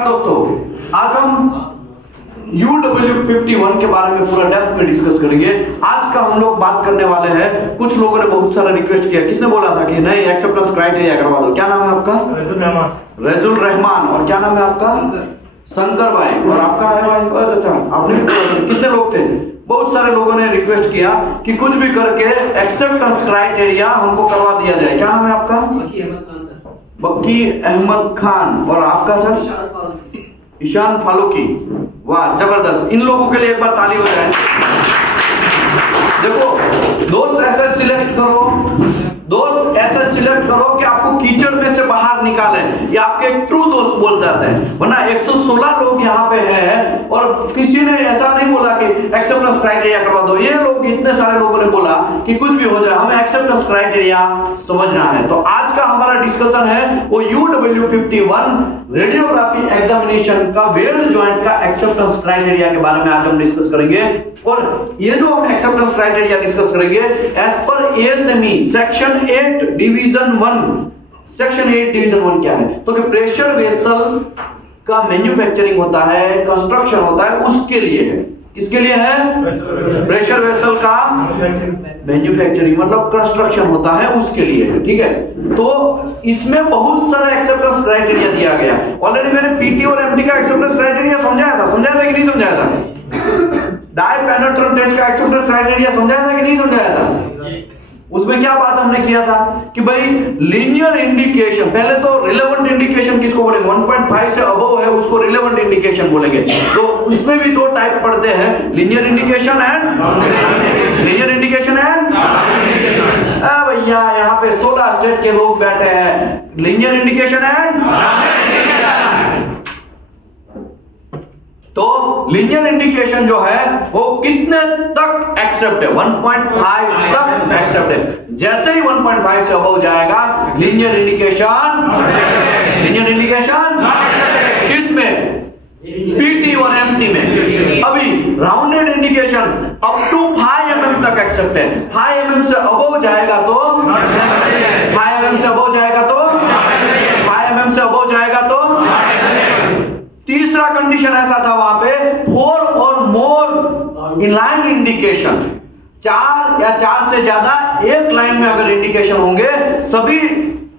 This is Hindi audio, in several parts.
नमस्कार दोस्तों, आज हम UW51 के बारे में पूरा डेप्थ में डिस्कस करेंगे। आज का हम लोग बात करने वाले हैं, कुछ लोगों ने बहुत सारा रिक्वेस्ट किया, किसने बोला था कि नहीं एक्सेप्टेंस क्राइटेरिया करवा दो। क्या नाम है आपका? रजुल रहमान। और क्या नाम है आपका? शंकर भाई। और आपका है भाई? अच्छा, आपने कितने लोग थे? बहुत सारे लोगों ने रिक्वेस्ट किया कि कुछ भी करके एक्सेप्टेंस क्राइटेरिया हमको करवा दिया जाए। क्या नाम है आपका? बक्की अहमद खान। और आपका सर? ईशान फारूकी। वाह, जबरदस्त। इन लोगों के लिए एक बार ताली हो जाए। देखो दोस्त ऐसे सिलेक्ट करो कि आपको कीचड़ में से बाहर निकाले, या आपके एक ट्रू दोस्त बोल जाते हैं। वरना 116 लोग यहाँ पे हैं और किसी ने ऐसा नहीं बोला कि एक्सेप्टेंस क्राइटेरिया करवा दो। ये लोग, इतने सारे लोगों ने बोला कि कुछ भी हो जाए, हमें एक्सेप्टेंस क्राइटेरिया समझना है। तो आज का हमारा डिस्कशन है वो UW51 रेडियोग्राफी एग्जामिनेशन का वेल्ड जॉइंट का एक्सेप्टेंस क्राइटेरिया के बारे में आज हम डिस्कस करेंगे। और ये जो हम एक्सेप्टेंस क्राइटेरिया डिस्कस करेंगे as per ASME section 8 division 1। Section 8 division 1 क्या है? तो कि प्रेशर वेसल का मैन्युफैक्चरिंग होता है, कंस्ट्रक्शन होता है, उसके लिए है। किसके लिए है? प्रेशर वेसल का मैन्युफैक्चरिंग मतलब कंस्ट्रक्शन होता है, उसके लिए है। ठीक है, तो इसमें बहुत सारा एक्सेप्टेंस क्राइटेरिया दिया गया। ऑलरेडी मैंने PT और MT का एक्सेप्टेंस क्राइटेरिया समझाया था कि नहीं समझाया था? डाई पेनिट्रेंट टेस्ट का एक्सेप्टेंस क्राइटेरिया समझाया था कि नहीं समझाया था? उसमें क्या बात हमने किया था कि भाई लीनियर इंडिकेशन, पहले तो रिलेवेंट इंडिकेशन किसको बोलेंगे? 1.5 से अबव है उसको रिलेवेंट इंडिकेशन बोलेंगे। तो उसमें भी दो टाइप पढ़ते हैं, लीनियर इंडिकेशन एंड भैया यहाँ पे 16 स्टेट के लोग बैठे हैं। लीनियर इंडिकेशन एंड तो लीनियर इंडिकेशन जो है वो कितने तक एक्सेप्ट है? 1.5 तक एक्सेप्ट है। जैसे ही 1.5 से अबव जाएगा लीनियर इंडिकेशन किसमें? PT और MT में। अभी rounded indication up to 5 mm तक एक्सेप्ट है। 5 mm से अबव जाएगा तो 5 mm से अबव जाएगा तो तीसरा कंडीशन ऐसा था वहां पे 4 और मोर इनलाइन इंडिकेशन, 4 या 4 से ज्यादा एक लाइन में अगर इंडिकेशन होंगे, सभी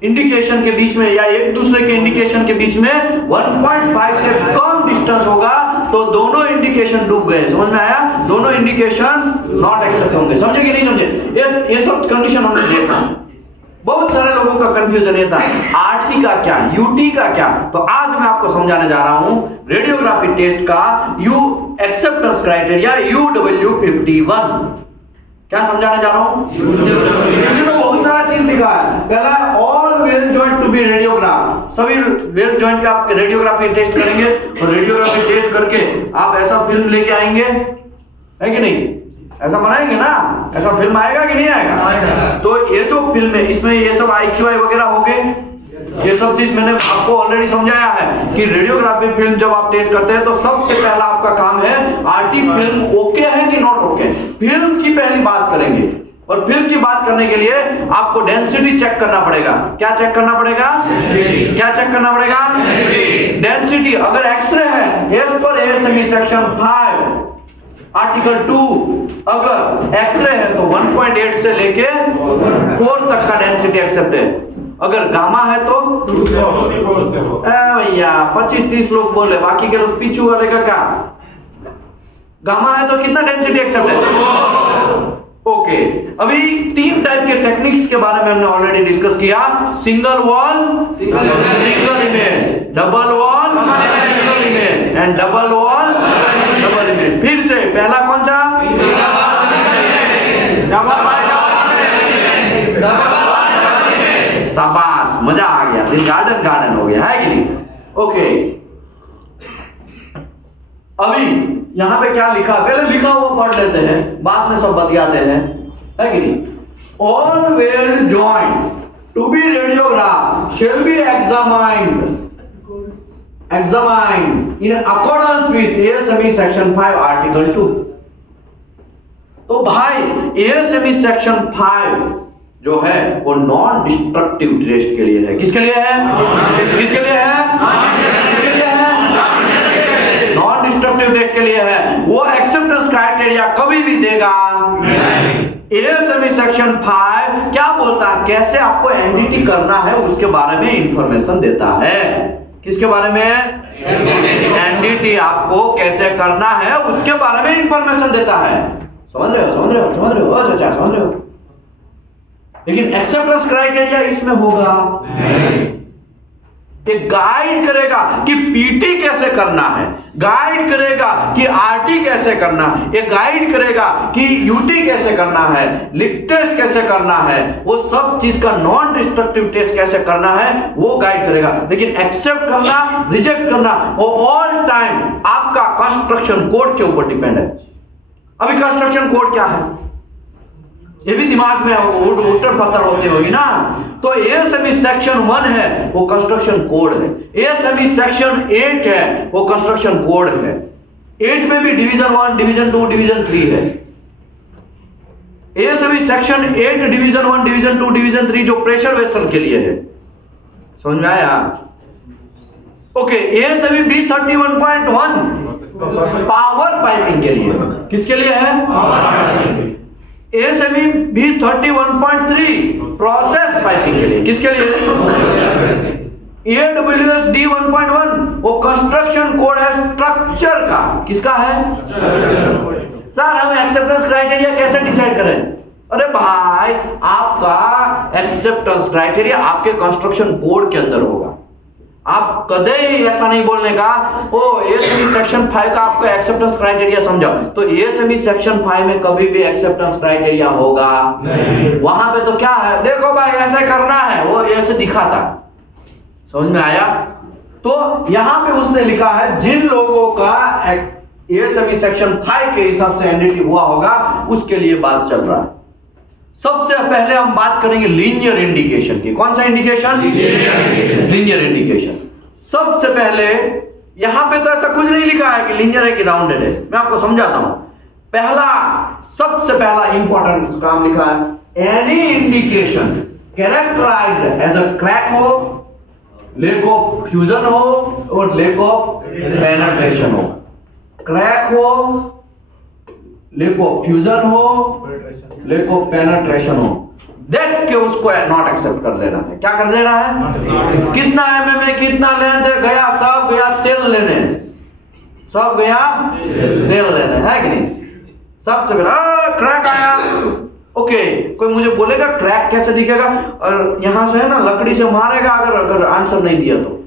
इंडिकेशन के बीच में या एक दूसरे के इंडिकेशन के बीच में 1.5 से कम डिस्टेंस होगा तो दोनों इंडिकेशन डूब गए। समझ में आया? दोनों इंडिकेशन नॉट एक्सेप्ट होंगे। समझे कि नहीं समझे? ये सब कंडीशन हमने देखा। बहुत सारे लोगों का कंफ्यूजन ये था RT का क्या, UT का क्या। तो आज मैं आपको समझाने जा रहा हूं रेडियोग्राफी टेस्ट का एक्सेप्टेंस क्राइटेरिया UW51। क्या समझाने जा रहा हूं? इसमें बहुत सारा चीज लिखा है। पहला all weld joint to be radiograph, सभी वेल जॉइंट का आप रेडियोग्राफी टेस्ट करेंगे और रेडियोग्राफी टेस्ट करके आप ऐसा फिल्म लेके आएंगे, है कि नहीं? ऐसा बनाएंगे ना, ऐसा फिल्म आएगा कि नहीं आएगा? तो ये जो फिल्म है इसमें ये सब IQI वगैरह हो गए, ये सब चीज मैंने आपको ऑलरेडी समझाया है कि रेडियोग्राफी फिल्म जब आप टेस्ट करते हैं तो सबसे पहला आपका काम है RT फिल्म ओके है कि नॉट ओके। फिल्म की पहली बात करेंगे और फिल्म की बात करने के लिए आपको डेंसिटी चेक करना पड़ेगा। क्या चेक करना पड़ेगा? डेंसिटी। अगर एक्सरे है as per ASME section 5 article 2, अगर एक्सरे है तो 1.8 से लेके 4 तक का डेंसिटी एक्सेप्ट है। अगर गामा है तो भैया 25-30 लोग बोले, बाकी के लोग पीछू वाले का क्या? गामा है तो कितना डेंसिटी एक्सेप्ट है? ओके, अभी 3 टाइप के टेक्निक्स के बारे में हमने ऑलरेडी डिस्कस किया। Single wall single image, double wall single image and double wall double image. फिर से पहला कौन सा? शाबाश, मजा आ गया, गार्डन हो गया, है कि नहीं? ओके, अभी यहां पे क्या लिखा? पहले लिखा हुआ पढ़ लेते हैं, बाद में सब बतियाते हैं, है कि नहीं? All weld joint to be radiograph shall be examined in accordance with ASME section 5 article 2। तो भाई ASME सेक्शन 5 जो है वो नॉन डिस्ट्रक्टिव टेस्ट के लिए है। किसके लिए है? किसके लिए है? किसके लिए है? के लिए है, वो एक्सेप्टेंस क्राइटेरिया कभी भी देगा नहीं। एएसएमई सेक्शन 5 क्या बोलता है, कैसे आपको एनडीटी करना है उसके बारे में इंफॉर्मेशन देता है। किसके बारे में? एनडीटी आपको कैसे करना है उसके बारे में इंफॉर्मेशन देता है। समझ रहे हो? समझ रहे हो? समझ रहे हो? अच्छा, समझ रहे हो? लेकिन एक्सेप्टेंस क्राइटेरिया इसमें होगा नहीं। एक गाइड करेगा कि पीटी कैसे करना है, गाइड करेगा कि आरटी कैसे करना है, एक गाइड करेगा कि यूटी कैसे करना है, लिक टेस्ट कैसे करना है, वो सब चीज का नॉन डिस्ट्रक्टिव टेस्ट कैसे करना है वो गाइड करेगा। लेकिन एक्सेप्ट करना, रिजेक्ट करना वो ऑल टाइम आपका कंस्ट्रक्शन कोड के ऊपर डिपेंड है। अभी कंस्ट्रक्शन कोड क्या है ये भी दिमाग में उटर पत्थर होते होगी ना। तो एएसएमई सेक्शन 1 है वो कंस्ट्रक्शन कोड है, एएसएमई सेक्शन 8 है वो कंस्ट्रक्शन कोड है। 8 में भी डिवीजन 1, डिवीजन 2, डिवीजन 3 है। ASME section 8 division 1, division 2, division 3 जो प्रेशर वेसल के लिए है। समझ में आया? Okay. ASME B31.1 power piping के लिए, किसके लिए है? एएसएमई B31.3 प्रोसेस पाइपिंग के लिए, किसके लिए? AWS D1.1 वो कंस्ट्रक्शन कोड है स्ट्रक्चर का, किसका है? सर हम एक्सेप्टेंस क्राइटेरिया कैसे डिसाइड करें? अरे भाई आपका एक्सेप्टेंस क्राइटेरिया आपके कंस्ट्रक्शन कोड के अंदर होगा। आप कदे ऐसा नहीं बोलने का ओ एएसएमई सेक्शन 5 का आपका एक्सेप्टेंस क्राइटेरिया समझाओ, तो एएसएमई सेक्शन 5 में कभी भी एक्सेप्टेंस क्राइटेरिया होगा नहीं। वहां पे तो क्या है, देखो भाई ऐसे करना है, वो ऐसे दिखाता। समझ में आया? तो यहां पे उसने लिखा है जिन लोगों का एएसएमई सेक्शन 5 के हिसाब से एनडीटी हुआ होगा उसके लिए बात चल रहा है। सबसे पहले हम बात करेंगे लीनियर इंडिकेशन की। कौन सा इंडिकेशन? Linear indication. सबसे पहले यहां पे तो ऐसा कुछ नहीं लिखा है कि लीनियर है कि राउंडेड है, मैं आपको समझाता हूं। सबसे पहला इंपॉर्टेंट काम लिखा है, any indication characterized as a crack हो, लेक ऑफ फ्यूजन हो और लेक ऑफ पेनिट्रेशन हो। क्रैक हो, लेक ऑफ फ्यूजन हो, लेक ऑफ पेनिट्रेशन हो, देख के उसको नॉट एक्सेप्ट कर लेना है। क्या कर देना है? कितना एमएम है, कितना लेंथ है, गया सब गया तेल लेने, सब गया तेल लेने, है कि नहीं? सबसे पहले क्रैक आया, ओके। कोई मुझे बोलेगा क्रैक कैसे दिखेगा, और यहां से है ना लकड़ी से मारेगा अगर आंसर नहीं दिया तो।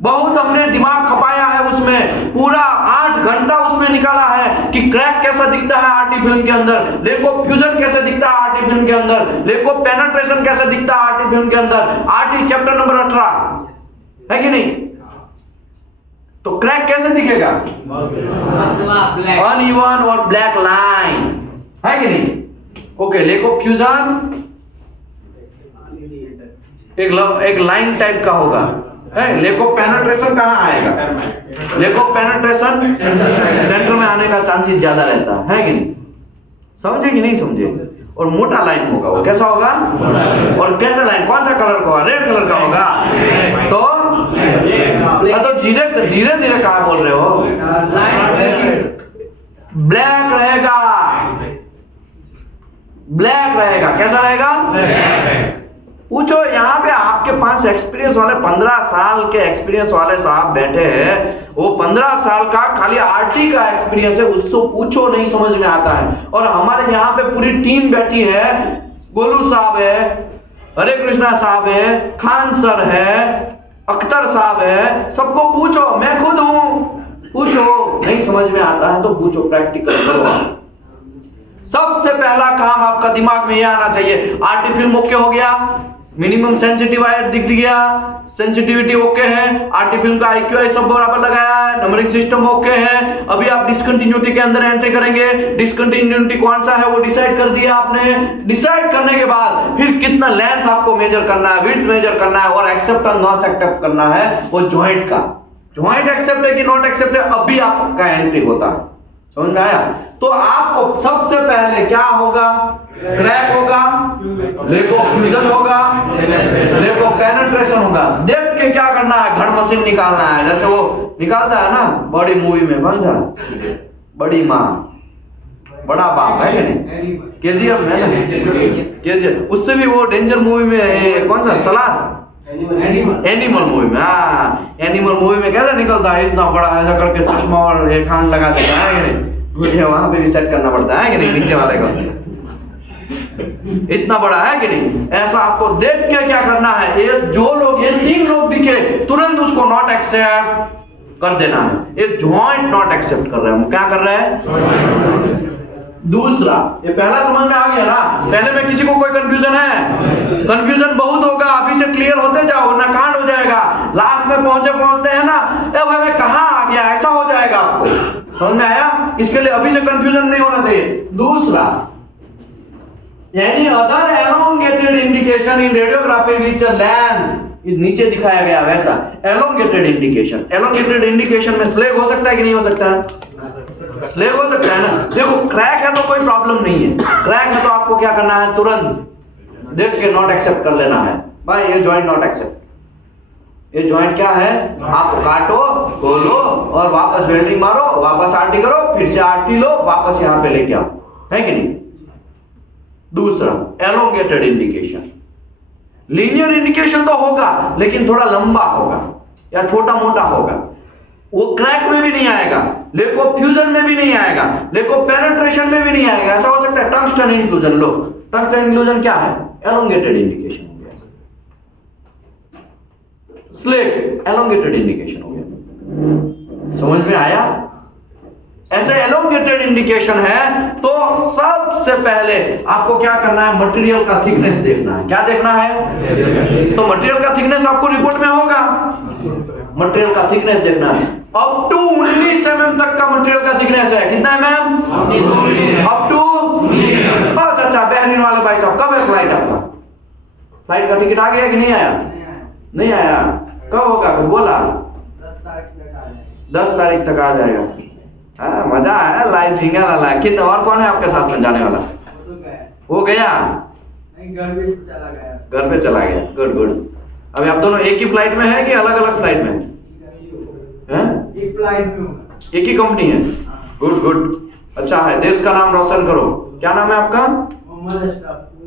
बहुत हमने दिमाग खपाया है उसमें, पूरा 8 घंटा उसमें निकाला है कि क्रैक कैसा दिखता है आरटी फिल्म के अंदर, लेक ऑफ फ्यूजन कैसे दिखता है आरटी फिल्म के अंदर, लेक ऑफ पेनिट्रेशन कैसे दिखता है आरटी फिल्म के अंदर। आरटी चैप्टर नंबर 18 है कि नहीं? तो क्रैक कैसे दिखेगा? अनइवन और ब्लैक लाइन, है कि नहीं? ओके। लेक ऑफ फ्यूजन एक लाइन टाइप का होगा। लेक ऑफ पेनिट्रेशन कहां आएगा? लेक ऑफ पेनिट्रेशन सेंटर में आने का चांसेस ज्यादा रहता है कि नहीं? समझे कि नहीं समझे? और मोटा लाइन होगा, वो कैसा होगा? और कैसा लाइन, कौन सा कलर का होगा? रेड कलर का होगा। तो धीरे धीरे कहा बोल रहे हो? ब्लैक रहेगा, ब्लैक रहेगा। कैसा रहेगा? पूछो, यहाँ पे आपके पास एक्सपीरियंस वाले 15 साल के एक्सपीरियंस वाले साहब बैठे हैं, वो 15 साल का खाली आरटी का एक्सपीरियंस है, उसको पूछो नहीं समझ में आता है। और हमारे यहाँ पे पूरी टीम बैठी है, गोलू साहब है, हरे कृष्णा साहब है, खान सर है, अख्तर साहब है, सबको पूछो, मैं खुद हूं, पूछो। नहीं समझ में आता है तो पूछो, प्रैक्टिकल करो। सबसे पहला काम आपका दिमाग में यह आना चाहिए, आरटी फिल्म ओके हो गया, मिनिमम सेंसिटिव आयर दिख गया, सेंसिटिविटी ओके है, आरटी फिल्म का IQI सब बराबर लगाया है, नंबरिंग सिस्टम ओके है। अभी आप डिसकंटिन्यूटी के अंदर एंट्री करेंगे, डिसकंटिन्यूटी कौन सा है वो डिसाइड कर दिया आपने। डिसाइड करने के बाद फिर कितना लेंथ आपको मेजर करना है, विड्थ मेजर करना है, और एक्सेप्ट और नॉट एक्सेप्ट करना है वो जॉइंट का। जॉइंट एक्सेप्ट है कि नॉट एक्सेप्ट है, अभी आपका एंट्री होता है। समझ में आया? तो आपको सबसे पहले क्या होगा? क्रैक होगा, लेको फ्यूजन होगा, लेको पेनिट्रेशन होगा। देख के क्या करना है? घड़ मशीन निकालना है, जैसे वो निकालता है ना बड़ी मूवी में, कौन सा बड़ी माँ बड़ा बाप है कि नहीं, केजीएफ में ना, केजीएफ, उससे भी वो डेंजर मूवी में कौन सा सलार, एनिमल मूवी में, हाँ एनिमल मूवी में कैसे निकलता है इतना बड़ा, ऐसा करके चश्मा और एक हाथ लगा देता है कि नहीं, गुड़िया वहां पे भी सेट करना पड़ता है कि नहीं, नीचे वाले को इतना बड़ा है कि नहीं। ऐसा आपको देख के क्या करना है? ये जो लोग, ये 3 लोग दिखे तुरंत उसको नॉट एक्सेप्ट कर देना है। ये जॉइंट नॉट एक्सेप्ट कर रहे हैं, हम क्या कर रहे हैं? दूसरा, ये पहला समझ में आ गया ना? पहले में किसी को कोई कंफ्यूजन है? कंफ्यूजन बहुत होगा, अभी से क्लियर होते जाओ वरना कांड हो जाएगा। लास्ट में पहुंचते हैं ना, ए भाई मैं कहां आ गया, ऐसा हो जाएगा आपको। समझ में आया? इसके लिए अभी से कंफ्यूजन नहीं होना चाहिए। दूसरा, एनी अदर एलोंगेटेड इंडिकेशन इन रेडियोग्राफी विच लेंथ, नीचे दिखाया गया वैसा एलोंगेटेड इंडिकेशन। एलोंगेटेड इंडिकेशन में स्लेग हो सकता है कि नहीं हो सकता है? स्लेग हो सकता है ना। देखो क्रैक है तो कोई प्रॉब्लम नहीं है, क्रैक है तो आपको क्या करना है? तुरंत देख के नॉट एक्सेप्ट कर लेना है भाई, ये जॉइंट नॉट एक्सेप्ट। ये जॉइंट क्या है? आप काटो, खोलो और वापस वेल्डिंग मारो, वापस आरटी करो, फिर से आरटी लो, वापस यहां पे लेके आओ, है कि नहीं? दूसरा, एलोंगेटेड इंडिकेशन। लीनियर इंडिकेशन तो होगा लेकिन थोड़ा लंबा होगा या छोटा मोटा होगा, वो क्रैक में भी नहीं आएगा, लेको फ्यूजन में भी नहीं आएगा, लेको पेनिट्रेशन में भी नहीं आएगा। ऐसा हो सकता है टंगस्टन इंक्लूजन। लो, टंगस्टन इंक्लूजन क्या है? एलोंगेटेड इंडिकेशन हो गया। स्लेग एलोंगेटेड इंडिकेशन हो गया। समझ में आया? ऐसे एलोंगेटेड इंडिकेशन है तो सबसे पहले आपको क्या करना है? मटेरियल का थिकनेस देखना है। क्या देखना है? तो मटेरियल का थिकनेस आपको रिपोर्ट में होगा, मटेरियल का थिकनेस देखना है। अप टू 19 mm तक का मटेरियल का थिकनेस है। कितना है मैम? Up to. अच्छा, बहरीन वाले भाई साहब, कब है फ्लाइट आपका? फ्लाइट का टिकट आ गया कि नहीं आया? नहीं आया। कब होगा? कुछ बोला? 10 तारीख तक आ जाएगा। हाँ, मजा है, लाइव झींगा लाला। कितना और कौन है आपके साथ में जाने वाला? हो गया? नहीं, घर पे चला गया। घर पे चला गया, गुड गुड। अभी आप दोनों एक ही फ्लाइट में है कि अलग अलग फ्लाइट में? एक फ्लाइट में होगा, एक ही कंपनी है। गुड गुड, अच्छा है। देश का नाम रोशन करो। क्या नाम है आपका?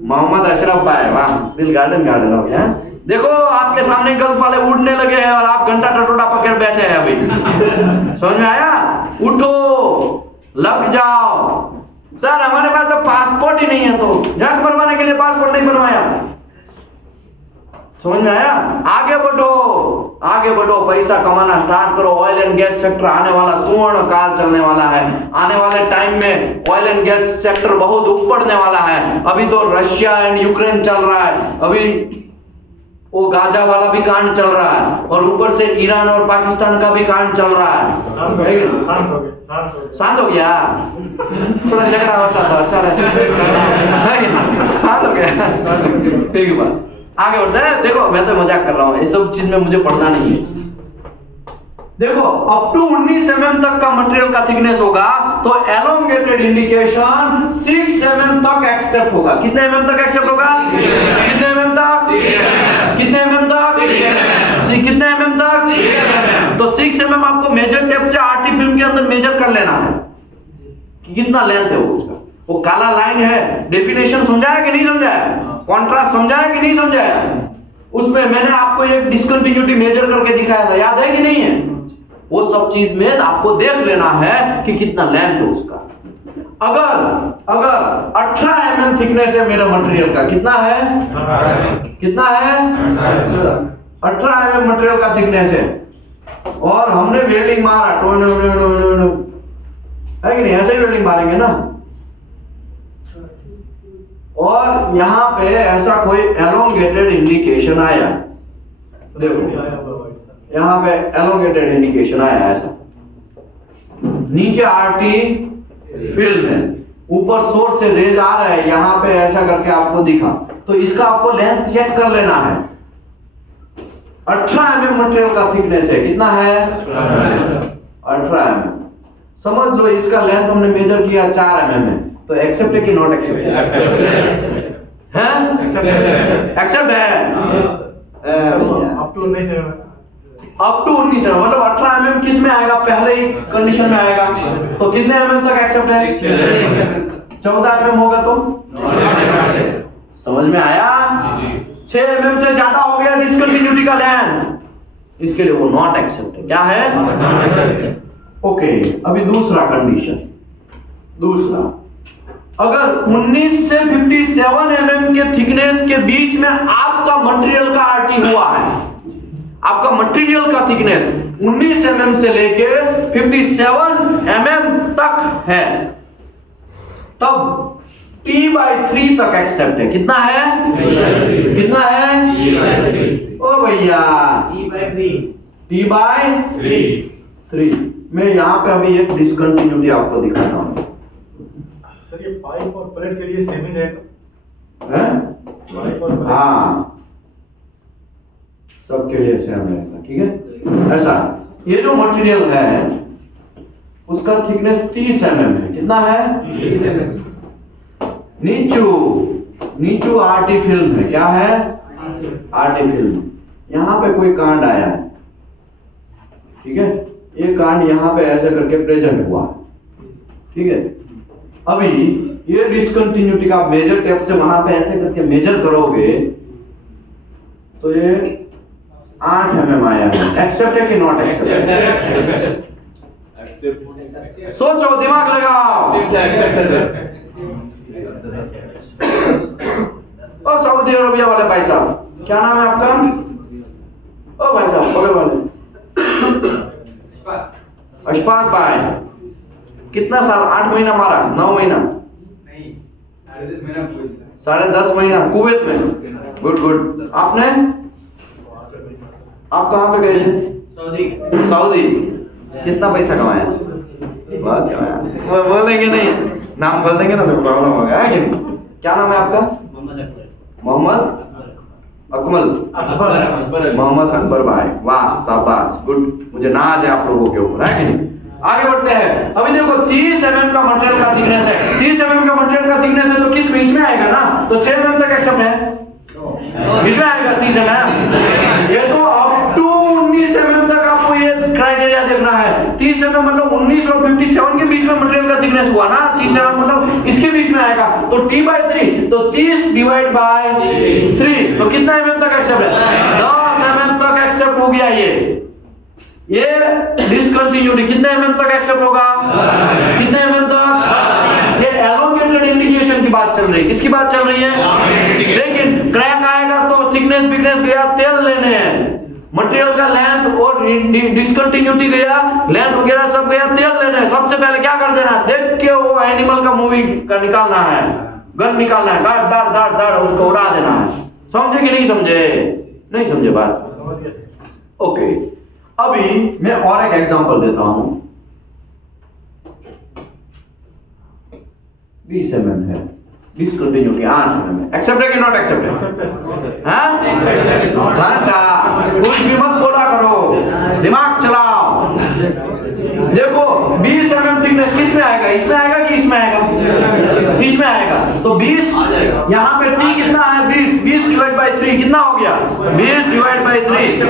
मोहम्मद अशरफ भाई। वाह, दिल गार्डन गार्डन हो गया। देखो आपके सामने गल्फ वाले उड़ने लगे हैं और आप घंटा टटोटा पकड़ बैठे हैं अभी। समझ में आया? उठो, लग जाओ। सर हमारे पास तो पासपोर्ट ही नहीं है, तो जांच बनवाने के लिए पासपोर्ट नहीं बनवाया। समझ में आया? आगे बढ़ो, आगे बढ़ो, पैसा कमाना स्टार्ट करो। ऑयल एंड गैस सेक्टर आने वाला स्वर्ण काल चलने वाला है। आने वाले टाइम में ऑयल एंड गैस सेक्टर बहुत उपड़ने वाला है। अभी तो रशिया एंड यूक्रेन चल रहा है, अभी वो गाजा वाला भी कांड चल रहा है, और ऊपर से ईरान और पाकिस्तान का भी कांड चल रहा है। शांत हो गया? थोड़ा झगड़ा होता था, अच्छा रहता। शांत हो गया? ठीक है, बात आगे बढ़ते हैं। देखो मैं तो मजाक कर रहा हूँ, ये सब चीज में मुझे पढ़ना नहीं है। देखो अप टू 19 mm तक का मटेरियल का थिकनेस होगा तो एलोंगेटेड इंडिकेशन 6 mm तक एक्सेप्ट होगा। कितने mm तक एक्सेप्ट होगा? कितने mm तक? कितने mm तक? कितने mm तक? तो 6 mm आपको मेजर टेप से आरटी फिल्म के अंदर मेजर कर लेना है कि कितना लेंथ है वो उसका। वो काला लाइन है, डेफिनेशन समझाया कि नहीं समझाया? कॉन्ट्रास्ट समझाया कि नहीं समझाया? उसमें मैंने आपको एक डिस्कंटिन्यूटी मेजर करके दिखाया था, याद है कि नहीं है? वो सब चीज में आपको देख लेना है कि कितना लेंथ है उसका। अगर 18 mm थिकनेस है मेरे मटेरियल का, कितना है? कितना है? 18 mm मटेरियल का थिकनेस है, और हमने वेल्डिंग मारा है कि नहीं? ऐसे ही वेल्डिंग मारेंगे ना। और यहां पे ऐसा कोई एलोंगेटेड इंडिकेशन आया, देखो यहां पे एलोंगेटेड इंडिकेशन आया ऐसा, नीचे आरटी फील्ड है, ऊपर सोर्स से रेज आ रहा है, यहां पे ऐसा करके आपको दिखा, तो इसका आपको लेंथ चेक कर लेना है। 18 mm मटेरियल का थिकनेस है, कितना है? 18 mm। समझ लो इसका लेंथ हमने मेजर किया 4 mm है, तो एक्सेप्ट है कि नॉट एक्सेप्ट है? एक्सेप्ट है। Up to 19 mm, up to 19 mm मतलब 18 mm किस में आएगा? पहले ही कंडीशन में आएगा। तो कितने mm तक एक्सेप्ट है? 14 mm होगा तो समझ में आया? 6 mm से ज्यादा हो गया डिसकंटिन्यूटी का लेंथ, इसके लिए वो नॉट एक्सेप्ट है। क्या है? ओके, अभी दूसरा कंडीशन। दूसरा, अगर 19 से 57 mm के थिकनेस के बीच में आपका मटेरियल का आरटी हुआ है, आपका मटेरियल का थिकनेस 19 mm से लेके 57 mm तक है, तब T/3 तक एक्सेप्ट है। कितना है? कितना है? ओ भैया T/3। मैं यहाँ पे अभी एक डिसकंटिन्यूटी आपको दिखाता हूँ। सर ये पाइप और प्लेट के लिए सेम ही रहेगा? पाइप और प्लेट हाँ, सबके लिए सेम रहेगा। ठीक है, ऐसा ये जो मटेरियल है उसका थिकनेस 30 mm है। कितना है? 30 mm। नीचू आरटी फिल्म है। क्या है? RT film. यहाँ पे कोई कांड आया है, ठीक है, ये कांड यहाँ पे ऐसे करके प्रेजेंट हुआ, ठीक है। अभी ये डिसकंटिन्यूटी का मेजर टेप से वहां पे ऐसे करके मेजर करोगे तो ये 8 mm आया है। एक्सेप्ट है कि नॉट एक्सेप्ट? सोचो, दिमाग लगाओ। ओ सऊदी अरबिया वाले भाई साहब, क्या नाम है आपका? ओ भाई साहब बगल वाले, अशफाक भाई, कितना साल? 8 महीना मारा? 9 महीना? नहीं, 10.5 महीना। 10.5 महीना कुवैत में। Good good. आपने? आप कहाँ पे गए थे? सऊदी। कितना पैसा कमाया? बहुत कमाया। बोलेंगे नहीं, नाम बोल देंगे ना तो प्रॉब्लम होगा, है कि नहीं? क्या नाम है आपका? मोहम्मद अकमल। मोहम्मद अकबर भाई, वाह शाबाश, गुड। मुझे नाज है आप लोगों के ऊपर, है कि नहीं? आगे बढ़ते हैं। अभी देखो 30 mm का मटेरियल का थिकनेस है। 30 mm का मटेरियल का थिकनेस है तो किस में? इसमें आएगा ना, तो 6 mm तक एक्सेप्ट है। इसमें आएगा 30 mm। ये तो अप टू 19 mm तक आपको ये क्राइटेरिया देखना है। 30 mm मतलब 19 और 57 के बीच में मटेरियल का थिकनेस हुआ ना, 30 mm मतलब इसके बीच में आएगा, तो T/3, तो 30 डिवाइड बाय 3, तो कितना mm तक एक्सेप्ट है? 10 mm तक एक्सेप्ट हो गया। ये डिसकंटिन्यूटी कितने mm तक एक्सेप्ट होगा? कितने mm तक? ये एलोंगेटेड इंडिकेशन की बात चल रही है। किसकी बात चल रही है? लेकिन क्रैक आएगा तो थिकनेस बिकनेस गया, तेल लेने हैं, मटेरियल का लेंथ और डिसकंटिन्यूटी गया, लेंथ वगैरह सब गया, तेल लेने हैं। सबसे पहले क्या कर देना है? देख के वो एनिमल का मूवी का निकालना है, गन निकालना है, दाड़ दाड़ दाड़ दाड़ उसको उड़ा देना है। समझे कि नहीं समझे? नहीं समझे बात? ओके, अभी मैं और एक एग्जांपल देता हूं। 20 mm है, डिसकंटिन्यूटी 8 mm। एक्सेप्ट है कि नॉट एक्सेप्ट है? कुछ भी मत बोला करो, दिमाग चलाओ। देखो 20 mm थिकनेस किस में आएगा? इसमें आएगा कि इसमें आएगा? इसमें आएगा। तो 20 यहाँ पे T कितना है? 20 डिवाइड बाई 3 कितना हो गया? 20 डिवाइड बाई 3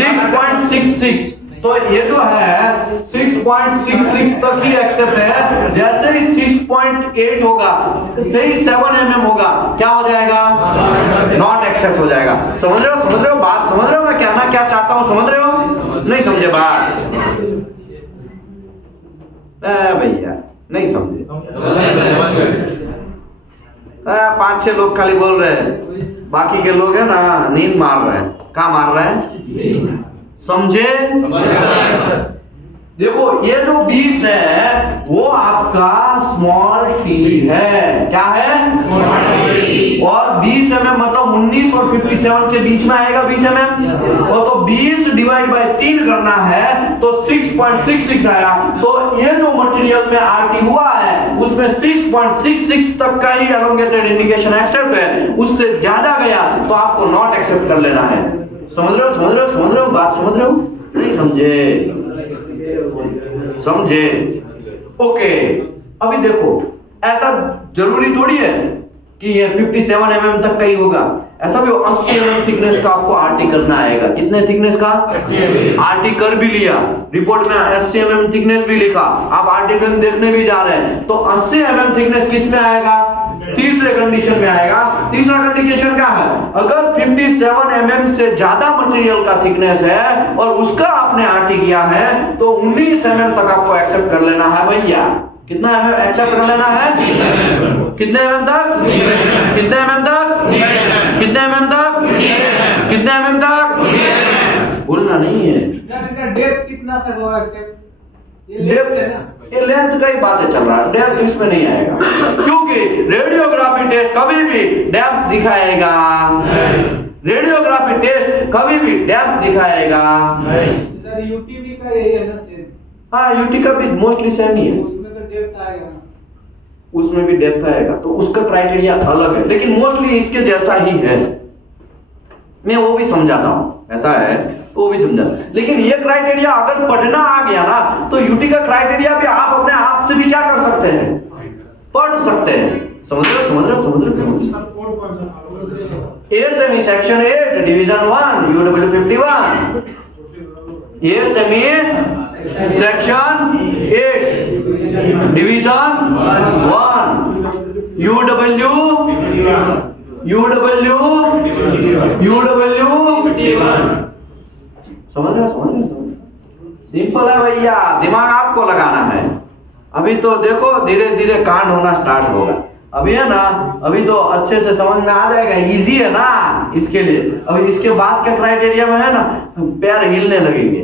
6.66। तो ये जो है 6.66 तक ही एक्सेप्ट है। जैसे ही 6.8 होगा, सही 7 mm होगा, क्या हो जाएगा? नॉट एक्सेप्ट हो जाएगा। समझ रहे हो? समझ रहे हो बात? समझ रहे हो मैं कहना क्या चाहता हूं? समझ रहे हो? नहीं समझे बात? भैया नहीं समझे। 5-6 लोग खाली बोल रहे हैं, बाकी के लोग है ना नींद मार रहे हैं। क्या मार रहे हैं? समझे? देखो ये जो 20 है वो आपका स्मॉल टी है। क्या है? और 20 mm मतलब 19 और 57 के बीच में आएगा 20 mm। और तो 20 डिवाइड बाय 3 करना है तो 6.66 आया। तो ये जो मटेरियल में आरटी हुआ है उसमें 6.66 तक का ही एलोंगेटेड इंडिकेशन एक्सेप्ट है। उससे ज्यादा गया तो आपको नॉट एक्सेप्ट कर लेना है। समझ रहे हो? समझ रहे हो? समझ रहे हो बात? समझ रहे हो? नहीं समझे? समझे? ओके, अभी देखो ऐसा जरूरी थोड़ी है कि ये 57 mm तक का ही होगा, ऐसा भी 80 mm थिकनेस का आपको आरटी करना आएगा। कितने थिकनेस का आरटी कर भी लिया, रिपोर्ट में 80 mm थिकनेस भी लिखा, आप आरटी फिल्म देखने भी जा रहे हैं, तो 80 mm थिकनेस किस में आएगा? तीसरे कंडीशन में आएगा। तीसरा कंडीशन क्या है? अगर 57 mm से ज्यादा मटेरियल का थिकनेस है और उसका आपने आरटी किया है तो 19 mm तक आपको एक्सेप्ट कर लेना है भैया। कितना mm एक्सेप्ट कर लेना है? कितने mm तक? कितने mm तक? कितने mm तक? कितने mm तक? भूलना नहीं है। इसका डेप्थ कितना तक होगा एक्सेप्ट? ये लेंथ का ही बातें चल रहा है, डेप्थ इसमें नहीं आएगा, क्योंकि रेडियोग्राफी टेस्ट कभी भी डेप्थ दिखाएगा। रेडियोग्राफी टेस्ट कभी भी डेप्थ दिखाएगा। सर यूटीवी का यही है ना सेम? हाँ, यूटी का भी मोस्टली सेम ही है, उसमें तो डेप्थ आएगा ना, उसमें भी डेप्थ आएगा, तो उसका क्राइटेरिया अलग है, लेकिन मोस्टली इसके जैसा ही है। मैं वो भी समझाता हूँ, ऐसा है वो भी समझा, लेकिन ये क्राइटेरिया अगर पढ़ना आ गया ना तो यूटी का क्राइटेरिया भी आप अपने आप से भी क्या कर सकते हैं? पढ़ सकते हैं। समझ रहे? समझ रहे? समझ रहे? समझ रहे? ASME section 8 division 1 UW 51, ASME section 8 division 1 UW समझ रहे? सिंपल है भैया, दिमाग आपको लगाना है। अभी तो देखो धीरे धीरे कांड होना स्टार्ट होगा। अभी है ना, अभी तो अच्छे से समझ में आ जाएगा, इजी है ना इसके लिए। अभी इसके बाद के क्राइटेरिया में है ना पैर हिलने लगेंगे,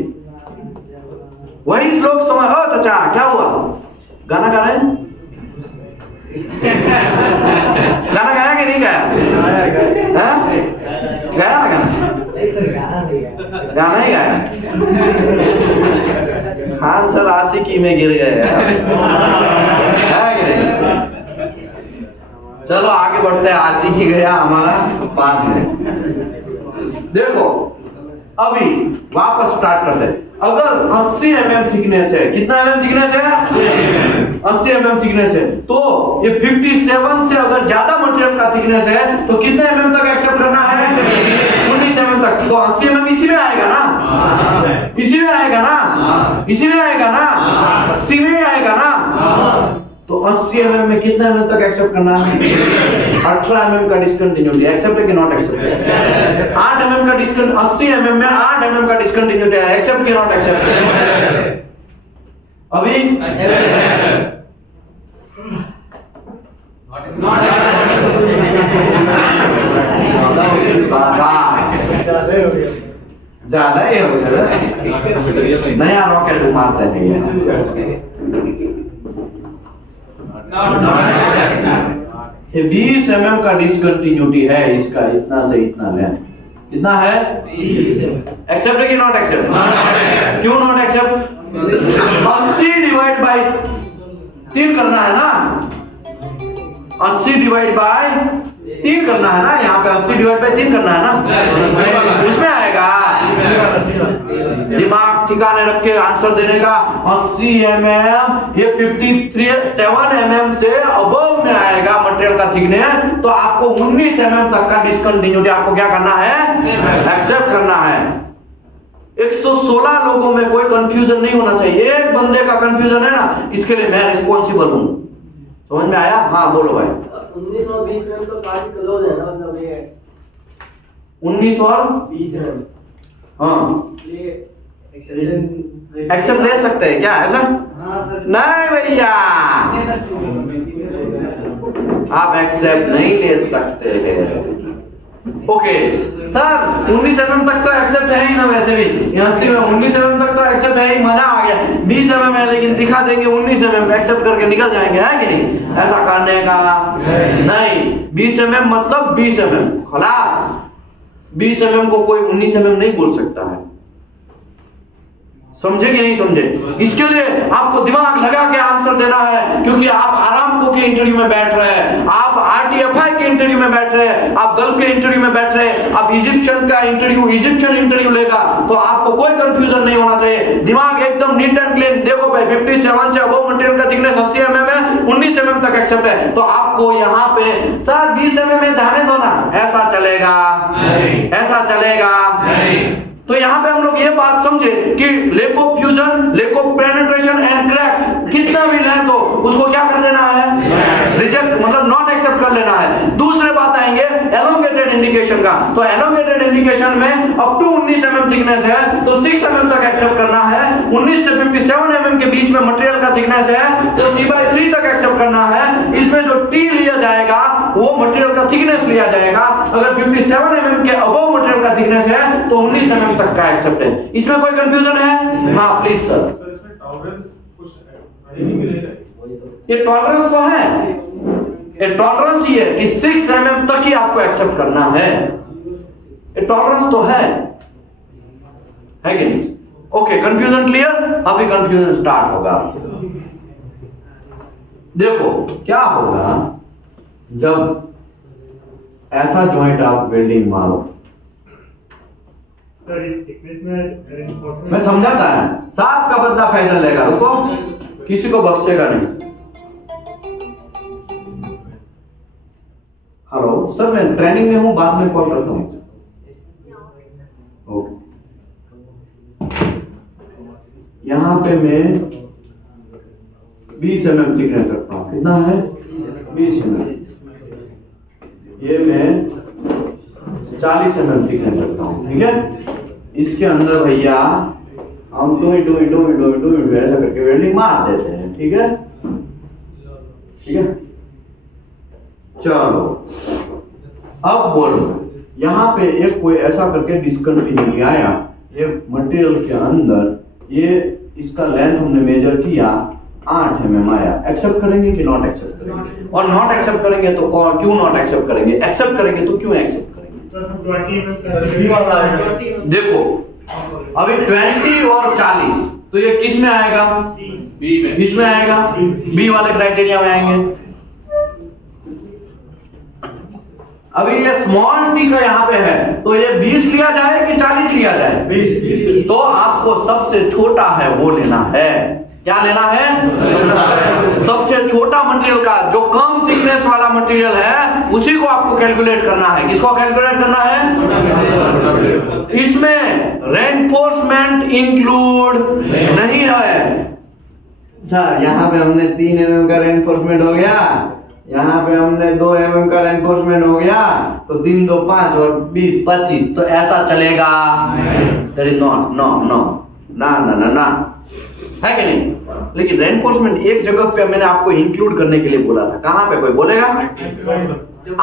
वही लोग समझ। ओ चाचा क्या हुआ? गाना गा रहे हैं? गाना गाया कि नहीं गाया? गाया ना गाना? गाना ही गाया। खान सर आशिकी में गिर गए है कि नहीं? चलो आगे बढ़ते हैं, आशिकी गया हमारा बाद में। देखो अभी वापस स्टार्ट करते हैं। अगर 80 mm थिकनेस है, कितना mm थिकनेस है? 80 mm थिकनेस है, तो ये 57 से अगर ज्यादा मटेरियल का थिकनेस है तो कितने mm तक एक्सेप्ट करना है? 19 mm तक। तो 80 mm इसी में आएगा ना? इसी में आएगा ना? इसी में आएगा ना? 80 में आएगा ना? तो 80 mm में कितने mm तक एक्सेप्ट करना है? 18 mm का डिस्कंटिन्यूटी एक्सेप्ट है कि नॉट एक्सेप्ट? 8 mm का डिस्कंट 80 mm में 8 mm का डिस्कंटिन्यूटी है, एक्सेप्ट कि नॉट एक्सेप्ट? अभी ज्यादा ही हो जाए, नया रॉकेट मारते हैं। ये 20 mm का डिसकंटिन्यूटी है, इसका इतना से इतना लेंथ कितना है? एक्सेप्ट है कि नॉट एक्सेप्ट? क्यों नॉट एक्सेप्ट? 80 डिवाइड बाय 3 करना है ना, 80 डिवाइड बाय 3 करना है ना, यहाँ पे 80 डिवाइड बाय 3 करना है ना, इसमें आएगा। दिमाग ठिकाने रख के आंसर देने का। 80 mm ये 57 mm से अबव में आएगा मटेरियल का थिकनेस, तो आपको 19 mm तक का डिस्कंटिन्यूटी आपको क्या करना है? एक्सेप्ट करना है। 116 लोगों में कोई कंफ्यूजन नहीं होना चाहिए। एक बंदे का कंफ्यूजन है ना, इसके लिए मैं रिस्पॉन्सिबल हूं। समझ में आया? हाँ बोलो भाई। 19 और 20 में तो काफी क्लोज है ना, मतलब ये 19 और 20 में हाँ ये एक्सेप्ट ले सकते हैं क्या ऐसा? हाँ सर। नहीं भैया, आप एक्सेप्ट नहीं ले सकते हैं। ओके सर, 19 mm तक तो एक्सेप्ट है ही ना, वैसे भी 80 में 19 mm तक तो एक्सेप्ट है ही, मजा आ गया। 20 mm है लेकिन दिखा देंगे 19 mm एक्सेप्ट करके निकल जाएंगे, है कि नहीं? ऐसा करने का नहीं। 20 mm मतलब 20 mm खलास। 20 mm को कोई 19 mm नहीं बोल सकता है। समझे कि नहीं समझे? इसके लिए आपको दिमाग लगा के आंसर देना है, क्योंकि आप आरामको के इंटरव्यू में बैठ रहे हैं, आप आरटीएफआई के इंटरव्यू में बैठ रहे हैं, आप गल्फ के इंटरव्यू में बैठ रहे हैं, आप इजिप्शियन का इंटरव्यू इजिप्शियन इंटरव्यू लेगा, तो आपको कोई कंफ्यूजन नहीं होना चाहिए। दिमाग एकदम नीट एंड क्लीन। देखो भाई 57 57 से अबव मटेरियल का थिकनेस 80 mm है, 19 mm तक एक्सेप्ट है। तो आपको यहाँ पे सर 20 mm में जाने दो ना, ऐसा चलेगा नहीं, ऐसा चलेगा नहीं। तो यहाँ पे हम लोग ये बात समझे कि lack of fusion, lack of penetration and crack कितना भी है तो उसको क्या कर देना है, रिजेक्ट, मतलब नॉट एक्सेप्ट कर लेना है। दूसरे बात आएंगे एलोंगेटेड इंडिकेशन का। तो एलोंगेटेड इंडिकेशन में अप टू 19 mm थिकनेस है तो 6 mm तक एक्सेप्ट करना है। 19 से 57 mm के बीच में मटेरियल का थिकनेस है तो t/3 तक एक्सेप्ट करना है। इसमें जो t लिया जाएगा वो मटेरियल का थिकनेस लिया जाएगा। अगर 57 mm के अबव मटेरियल का थिकनेस है तो 19 mm तक का एक्सेप्ट है। इसमें कोई कंफ्यूजन है? हाँ प्लीज सर। इसमें टॉलरेंस कुछ नहीं मिलेगा, ये टॉलरेंस तो है, ये टॉलरेंस ही है कि 6 mm तक ही आपको एक्सेप्ट करना है। ये टॉलरेंस तो है कि नहीं? Okay, confusion clear? अभी कंफ्यूजन स्टार्ट होगा। देखो क्या होगा जब ऐसा जॉइंट आप वेल्डिंग मारो। सर इस थिकनेस में मैं समझाता है, साहब का बदला फैसला लेगा, रुको, किसी को बख्शेगा नहीं। हेलो सर, मैं ट्रेनिंग में हूं, बाद में कॉल करता हूं। ओके, यहां पे मैं 20 mm थिकनेस रखता हूं। कितना है? 20 mm। ये मैं 40 mm थिकनेस रखता हूं, ठीक है। इसके अंदर भैया हम टू ऐसा करके वेल्डिंग मार देते हैं, ठीक है, ठीक है। चलो अब बोलो, यहाँ पे एक कोई ऐसा करके डिस्कंटिन्यूटी आया, ये मटेरियल के अंदर ये इसका लेंथ हमने मेजर किया 8 mm आया। एक्सेप्ट करेंगे कि नॉट एक्सेप्ट करेंगे? और नॉट एक्सेप्ट करेंगे तो क्यों नॉट एक्सेप्ट करेंगे? एक्सेप्ट करेंगे तो क्यों एक्सेप्ट करेंगे? देखो अभी 20 और 40 तो ये किस में आएगा? बी में। किस में आएगा? बी वाले क्राइटेरिया में आएंगे। अभी ये स्मॉल टी का यहाँ पे है तो ये 20 लिया जाए कि 40 लिया जाए? 20। तो आपको सबसे छोटा है वो लेना है। क्या लेना है? सबसे छोटा मटेरियल का, जो कम थिकनेस वाला मटेरियल है उसी को आपको कैलकुलेट करना है। किसको कैलकुलेट करना है? इसमें रेनफोर्समेंट इंक्लूड नहीं है। सर यहाँ पे हमने 3 mm का रेनफोर्समेंट हो गया, यहाँ पे हमने 2 mm का रेनफोर्समेंट हो गया, तो 3 2 5 और 20 25, तो ऐसा चलेगा? ना है कि नहीं? लेकिन रेनफोर्समेंट एक जगह पे मैंने आपको इंक्लूड करने के लिए बोला था। कहां पे? कोई बोलेगा?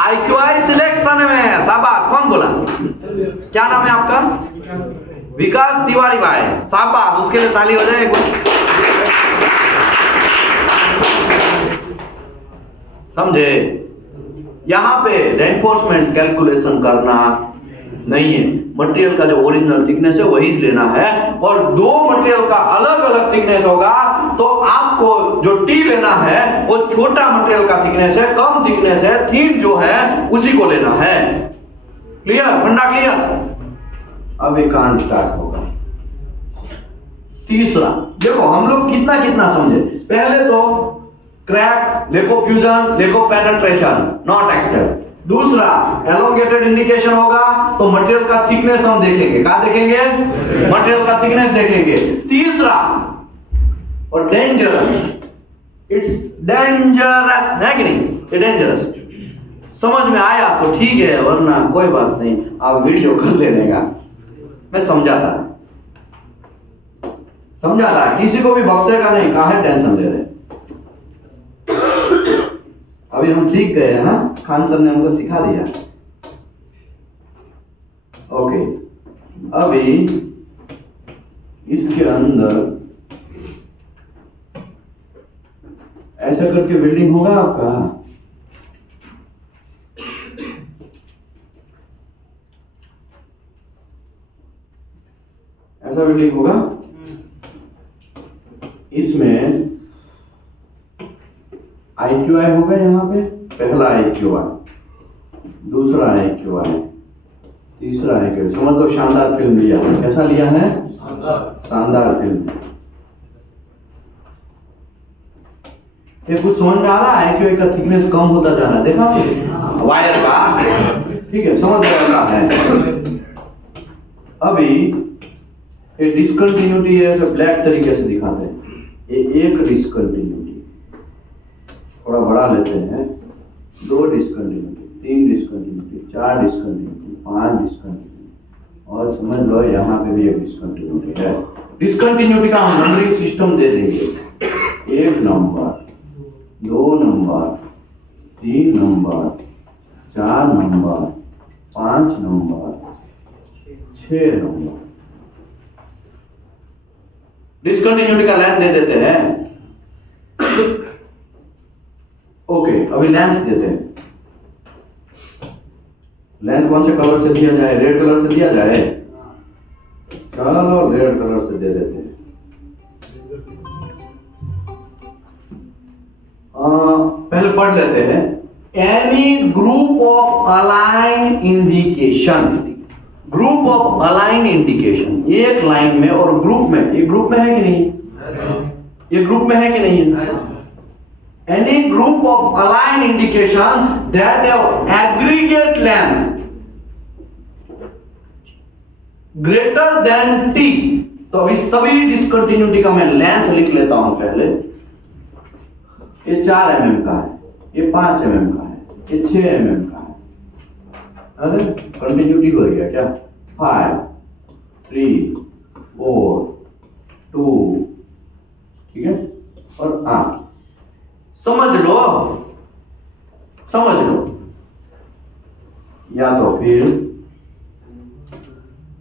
IQI सिलेक्शन में। शाबाश, कौन बोला? क्या नाम है आपका? विकास तिवारी भाई, शाबाश, उसके लिए ताली हो जाए एक बार। समझे? यहां पे रेनफोर्समेंट कैलकुलेशन करना नहीं है। मटेरियल का जो ओरिजिनल थिकनेस है वही लेना है, और दो मटेरियल का अलग अलग थिकनेस होगा तो आपको जो टी लेना है वो छोटा मटेरियल का थिकनेस है, कम थिकनेस है, थीन जो है उसी को लेना है। क्लियर? फंडा क्लियर? अब एक कांड स्टार्ट होगा। तीसरा देखो हम लोग कितना कितना समझे। पहले तो crack, lack of fusion, lack of penetration, not accept. दूसरा एलोंगेटेड इंडिकेशन होगा तो मटेरियल का थिकनेस हम देखेंगे। क्या देखेंगे? मटेरियल का थिकनेस देखेंगे। तीसरा और डेंजरस, इट्स डेंजरस है कि नहीं? ये डेंजरस समझ में आया तो ठीक है, वरना कोई बात नहीं, आप वीडियो कर लेने का। मैं समझाता किसी को भी बख्शेगा नहीं। कहाँ है टेंशन ले रहे? अभी हम सीख गए हैं, हाँ, खान सर ने हमको सिखा दिया। ओके, अभी इसके अंदर ऐसा करके वेल्डिंग होगा आपका। ऐसा वेल्डिंग होगा। इसमें IQI होगा, यहाँ पे पहला IQI, दूसरा IQI, तीसरा IQI। समझ लो शानदार फिल्म लिया है। कैसा लिया है? शानदार फिल्म। ये कुछ समझ में आ रहा है? एक्यूआई का थिकनेस कम होता जा रहा है, देखा वायर का, ठीक है, समझ में आ रहा है। अभी ये डिसकंटिन्यूटी ऐसे ब्लैक तरीके से दिखाते हैं। ये एक डिसकंटिन्यूटी, थोड़ा बड़ा लेते हैं, 2 डिसकंटिन्यूटी, 3 डिसकंटिन्यूटी, 4 डिसकंटिन्यूटी, 5 डिसकंटिन्यूटी, और समझ लो यहाँ पे भी एक डिसकंटिन्यूटी है। डिसकंटिन्यूटी का हम नंबरिंग सिस्टम दे देंगे, 1 number, 2 number, 3 number, 4 number, 5 number, 6 number. Discontinuity का लेंथ दे देते हैं। ओके, अभी लेंथ देते हैं। लेंथ कौन से कलर से दिया जाए? रेड कलर से दिया जाए? चलो रेड कलर से दे देते हैं। पहले पढ़ लेते हैं। Any group of align indication, group of align indication, एक लाइन में और ग्रुप में, ये ग्रुप में है कि नहीं? ये ग्रुप में है कि नहीं है? Any group of align indication that have aggregate length greater than T. तो अभी सभी डिसकंटिन्यूटी का मैं लेंथ लिख लेता हूं पहले। ये 4 mm का है, ये 5 mm का है, ये 6 mm का है। अरे कंटिन्यूटी हो गया क्या? 5, 3, 4, 2, ठीक है, और 8। समझ लो, समझ लो, या तो फिर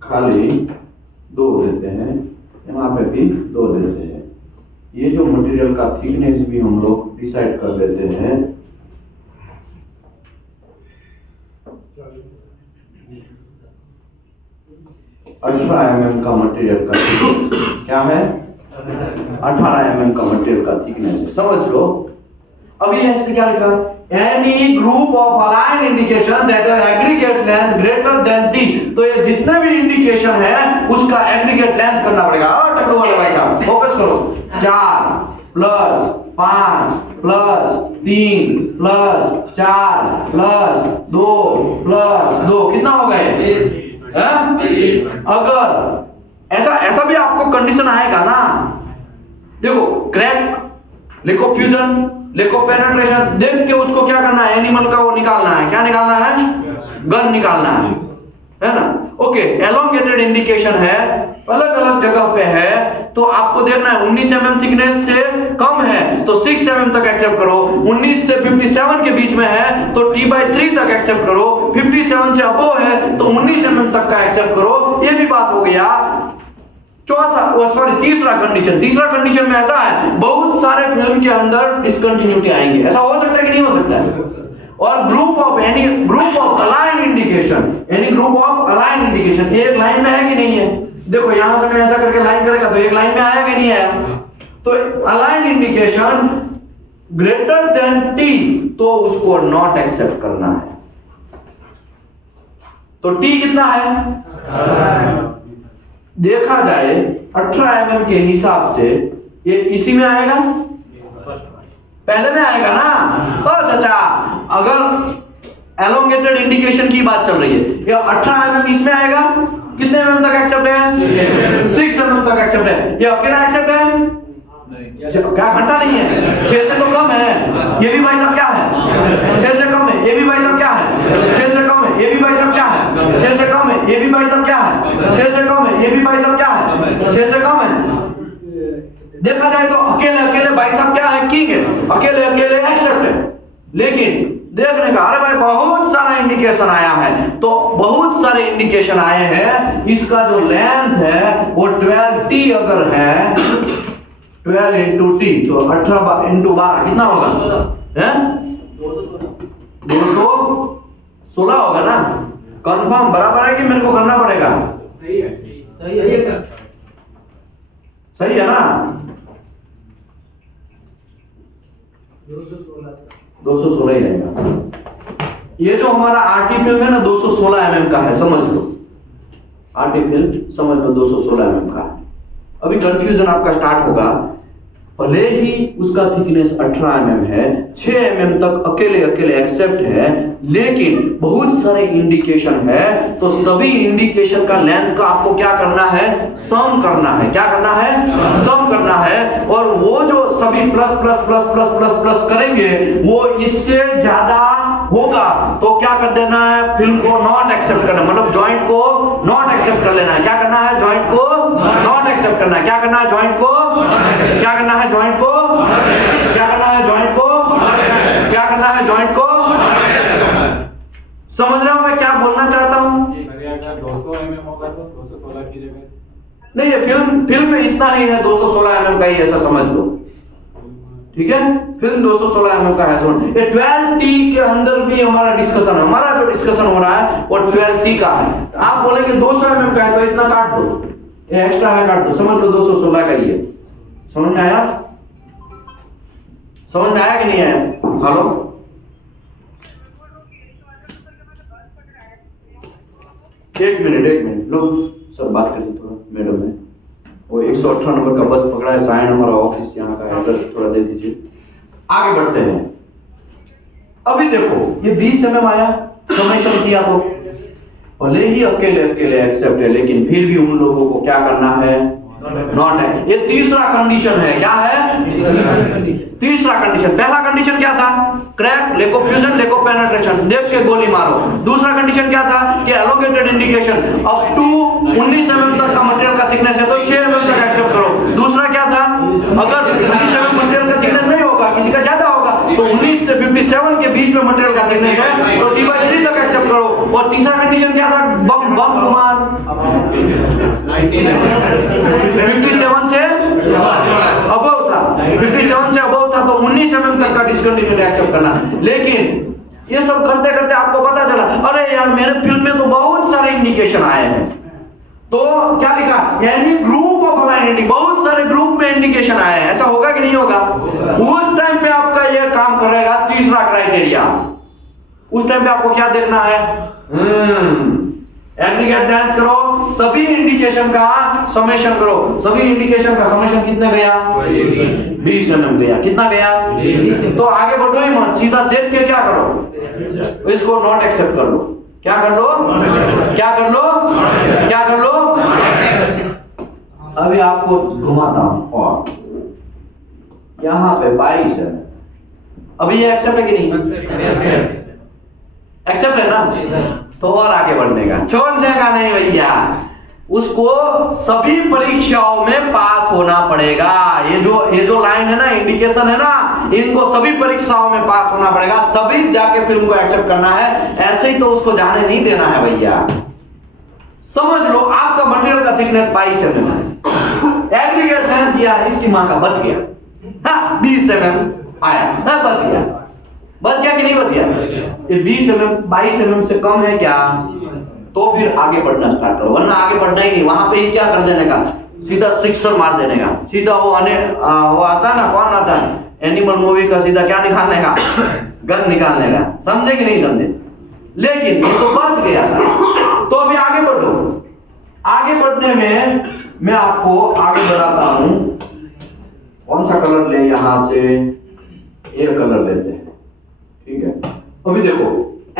खाली 2 देते हैं, यहाँ पे भी 2 देते हैं। ये जो मटेरियल का थिकनेस भी हम लोग डिसाइड कर देते हैं। अठारह mm का मटेरियल का थिकनेस क्या है? 18 mm का मटेरियल का थिकनेस है, समझ लो। अभी इसने क्या लिखा? Any group of align indication that have aggregate length greater than T. तो ये जितने भी इंडिकेशन है उसका एग्रीगेट लेंथ करना पड़ेगा। और टकलू वाले भाई साहब फोकस करो। 4 plus 5 plus 3 plus 4 plus 2 plus 2 कितना हो गए? 20। अगर ऐसा भी आपको कंडीशन आएगा ना, देखो क्रैक लिखो, फ्यूजन लिखो, पेनिट्रेशन, देख के उसको क्या करना है? एनिमल का वो निकालना है। क्या निकालना है? गन निकालना है ना? ओके, एलोंगेटेड इंडिकेशन है, अलग अलग जगह पे है, तो आपको देखना है 19 mm थिकनेस से कम है तो 6 mm तक एक्सेप्ट करो, 19 से 57 के बीच में है तो t/3 तक एक्सेप्ट करो, 57 से अबव है तो 19 mm तक का एक्सेप्ट करो। ये भी बात हो गया। तीसरा कंडीशन में ऐसा है, बहुत सारे फिल्म के अंदर डिसकंटिन्यूटी आएंगे। ऐसा हो सकता है कि नहीं हो सकता है? और group of align indication, any group of align indication एक लाइन में है कि नहीं है? देखो यहां से मैं ऐसा करके लाइन करेगा तो एक लाइन में आया कि नहीं आया? तो align indication greater than T, तो उसको नॉट एक्सेप्ट करना है। तो टी कितना है? देखा जाए 18 mm के हिसाब से ये इसी में आएगा, पहले में आएगा ना। तो चाचा अगर एलोंगेटेड इंडिकेशन की बात चल रही है, ये 18 mm इसमें आएगा। कितने mm तक एक्सेप्ट है? 6 mm तक एक्सेप्ट है। ये अकेला एक्सेप्ट है? क्या घंटा नहीं है? 6 से तो कम है। ये भी भाई साहब क्या है? 6 से कम है। ये भी भाई साहब क्या है? 6 से कम है। ये भी भाई साहब क्या है? 6 से कम है। ये भी भाई साहब क्या है? 6 से कम है। ये भी भाई साहब क्या है? 6 से कम है। देखा जाए तो अकेले भाई साहब क्या है? किंग है। अकेले एक्सेप्ट है। लेकिन देखने का, अरे भाई बहुत सारा इंडिकेशन आया है, तो बहुत सारे इंडिकेशन आए हैं, इसका जो लेंथ है वो 12t अगर है, 12 इंटू टी, तो 18 इंटू 12 कितना होगा? 216 होगा ना? कंफर्म बराबर है कि मेरे को करना पड़ेगा? सही है सर। सही है ना? 216 ही रहेगा। ये जो हमारा आरटी फिल्म है ना 216 mm का है, समझ लो। आरटी फिल्म समझ लो 216 mm का है। अभी कंफ्यूजन आपका स्टार्ट होगा, भले ही उसका थिकनेस 18 mm है, 6 mm तक अकेले अकेले एक्सेप्ट है, लेकिन बहुत सारे इंडिकेशन है, तो सभी इंडिकेशन का लेंथ का आपको क्या करना है, सम करना है। क्या करना है, सम करना है। और वो जो सभी plus plus plus plus plus plus करेंगे, वो इससे ज्यादा होगा तो क्या कर देना है, फिल्म को नॉट एक्सेप्ट करना, मतलब जॉइंट को नॉट एक्सेप्ट कर लेना है। क्या करना है, जॉइंट को नॉट एक्सेप्ट करना है। क्या करना है, जॉइंट को क्या करना है, जॉइंट को क्या करना है, जॉइंट को क्या करना है, जॉइंट को। समझ रहे हो मैं क्या बोलना चाहता हूं? 200 mm होगा तो 216 की जगह नहीं, ये फिल्म में इतना ही है, 216 mm का ही, ऐसा समझ लो। ठीक है, फिल्म 216 mm का है। ये 12T के अंदर भी हमारा डिस्कशन, हमारा जो डिस्कशन हो रहा है वो 12T का है। आप बोलेंगे 200 mm का है तो इतना काट दो, ये एक्स्ट्रा है काट दो, समझ लो 216 का ही है। समझ में आया? समझ में आया कि नहीं आया? हेलो, एक मिनट लो सर, बात करिए थोड़ा मैडम है। वो 118 नंबर का बस पकड़ा है, साइन हमारा ऑफिस यहाँ का एड्रेस थोड़ा दे दीजिए। आगे बढ़ते हैं। अभी देखो ये 20 mm आया, समेशन किया तो भले ही अकेले अकेले एक्सेप्ट है, लेकिन फिर भी उन लोगों को क्या करना है, नॉट है। ये तीसरा कंडीशन है। क्या है, तीसरा कंडीशन। पहला कंडीशन क्या था, crack, lack of fusion, lack of penetration, देख के गोली मारो। दूसरा कंडीशन क्या था कि elongated indication up to 19 mm तक का मटेरियल का थिकनेस है तो 6 mm तक एक्सेप्ट करो। दूसरा क्या था, अगर 19 mm मटेरियल का थिकनेस नहीं होगा, किसी का ज्यादा होगा, तो 19 से 57 के बीच में मटेरियल का थिकनेस है तो D/3 तक एक्सेप्ट करो। और तीसरा कंडीशन क्या था, बम कुमार 57 से अबव था, 57 से अबव था तो 19 mm तक का डिस्कंटिन्यूड एक्सेप्ट करना। लेकिन ये सब करते करते आपको पता चला, अरे यार मेरे फिल्म में तो बहुत सारे इंडिकेशन आए हैं, तो क्या लिखा, यानी ग्रुप ऑफ अलाइन इंडिकेशन, बहुत सारे ग्रुप में इंडिकेशन आए हैं। ऐसा होगा कि नहीं होगा? उस टाइम पे आपका ये काम करेगा तीसरा क्राइटेरिया। उस टाइम पे आपको क्या देखना है, एग्रीगेट लेंथ करो, सभी इंडिकेशन का समेशन करो। सभी इंडिकेशन का समेशन कितना गया, 20 mm गया। कितना गया, तो आगे बढ़ो ही मत, सीधा देख के क्या करो, इसको नॉट एक्सेप्ट कर लो। क्या कर लो, क्या कर लो, क्या कर लो। अभी आपको घुमाता हूं, और यहां पे 22 है। अभी ये एक्सेप्ट है कि नहीं, एक्सेप्ट है ना, तो और आगे बढ़ने का, छोड़ देगा नहीं भैया, उसको सभी परीक्षाओं में पास होना पड़ेगा। ये जो लाइन है ना, इंडिकेशन है ना, इनको सभी परीक्षाओं में पास होना पड़ेगा, तभी जाके फिल्म को एक्सेप्ट करना है। ऐसे ही तो उसको जाने नहीं देना है भैया। समझ लो, आपका मटेरियल का थिकनेस 22 mm है, एग्रीगेट लेंथ दिया, इसकी मां का बच गया, 20 mm आया, बच गया, बच गया कि नहीं बच गया? ये 20 mm 22 mm से कम है क्या, तो फिर आगे बढ़ना स्टार्ट करो, वरना आगे बढ़ना ही नहीं। वहां पे ही क्या कर देने का, सीधा सिक्सर मार देने का, सीधा वो आता है ना, कौन आता है एनिमल मूवी का, सीधा क्या निकालने का, गन निकालने का। समझे कि नहीं समझे? लेकिन तो बच गया था। तो अभी आगे बढ़ो। आगे बढ़ने में मैं आपको आगे बढ़ाता हूं। कौन सा कलर ले, यहां से ये कलर लेते हैं, ठीक है। अभी देखो,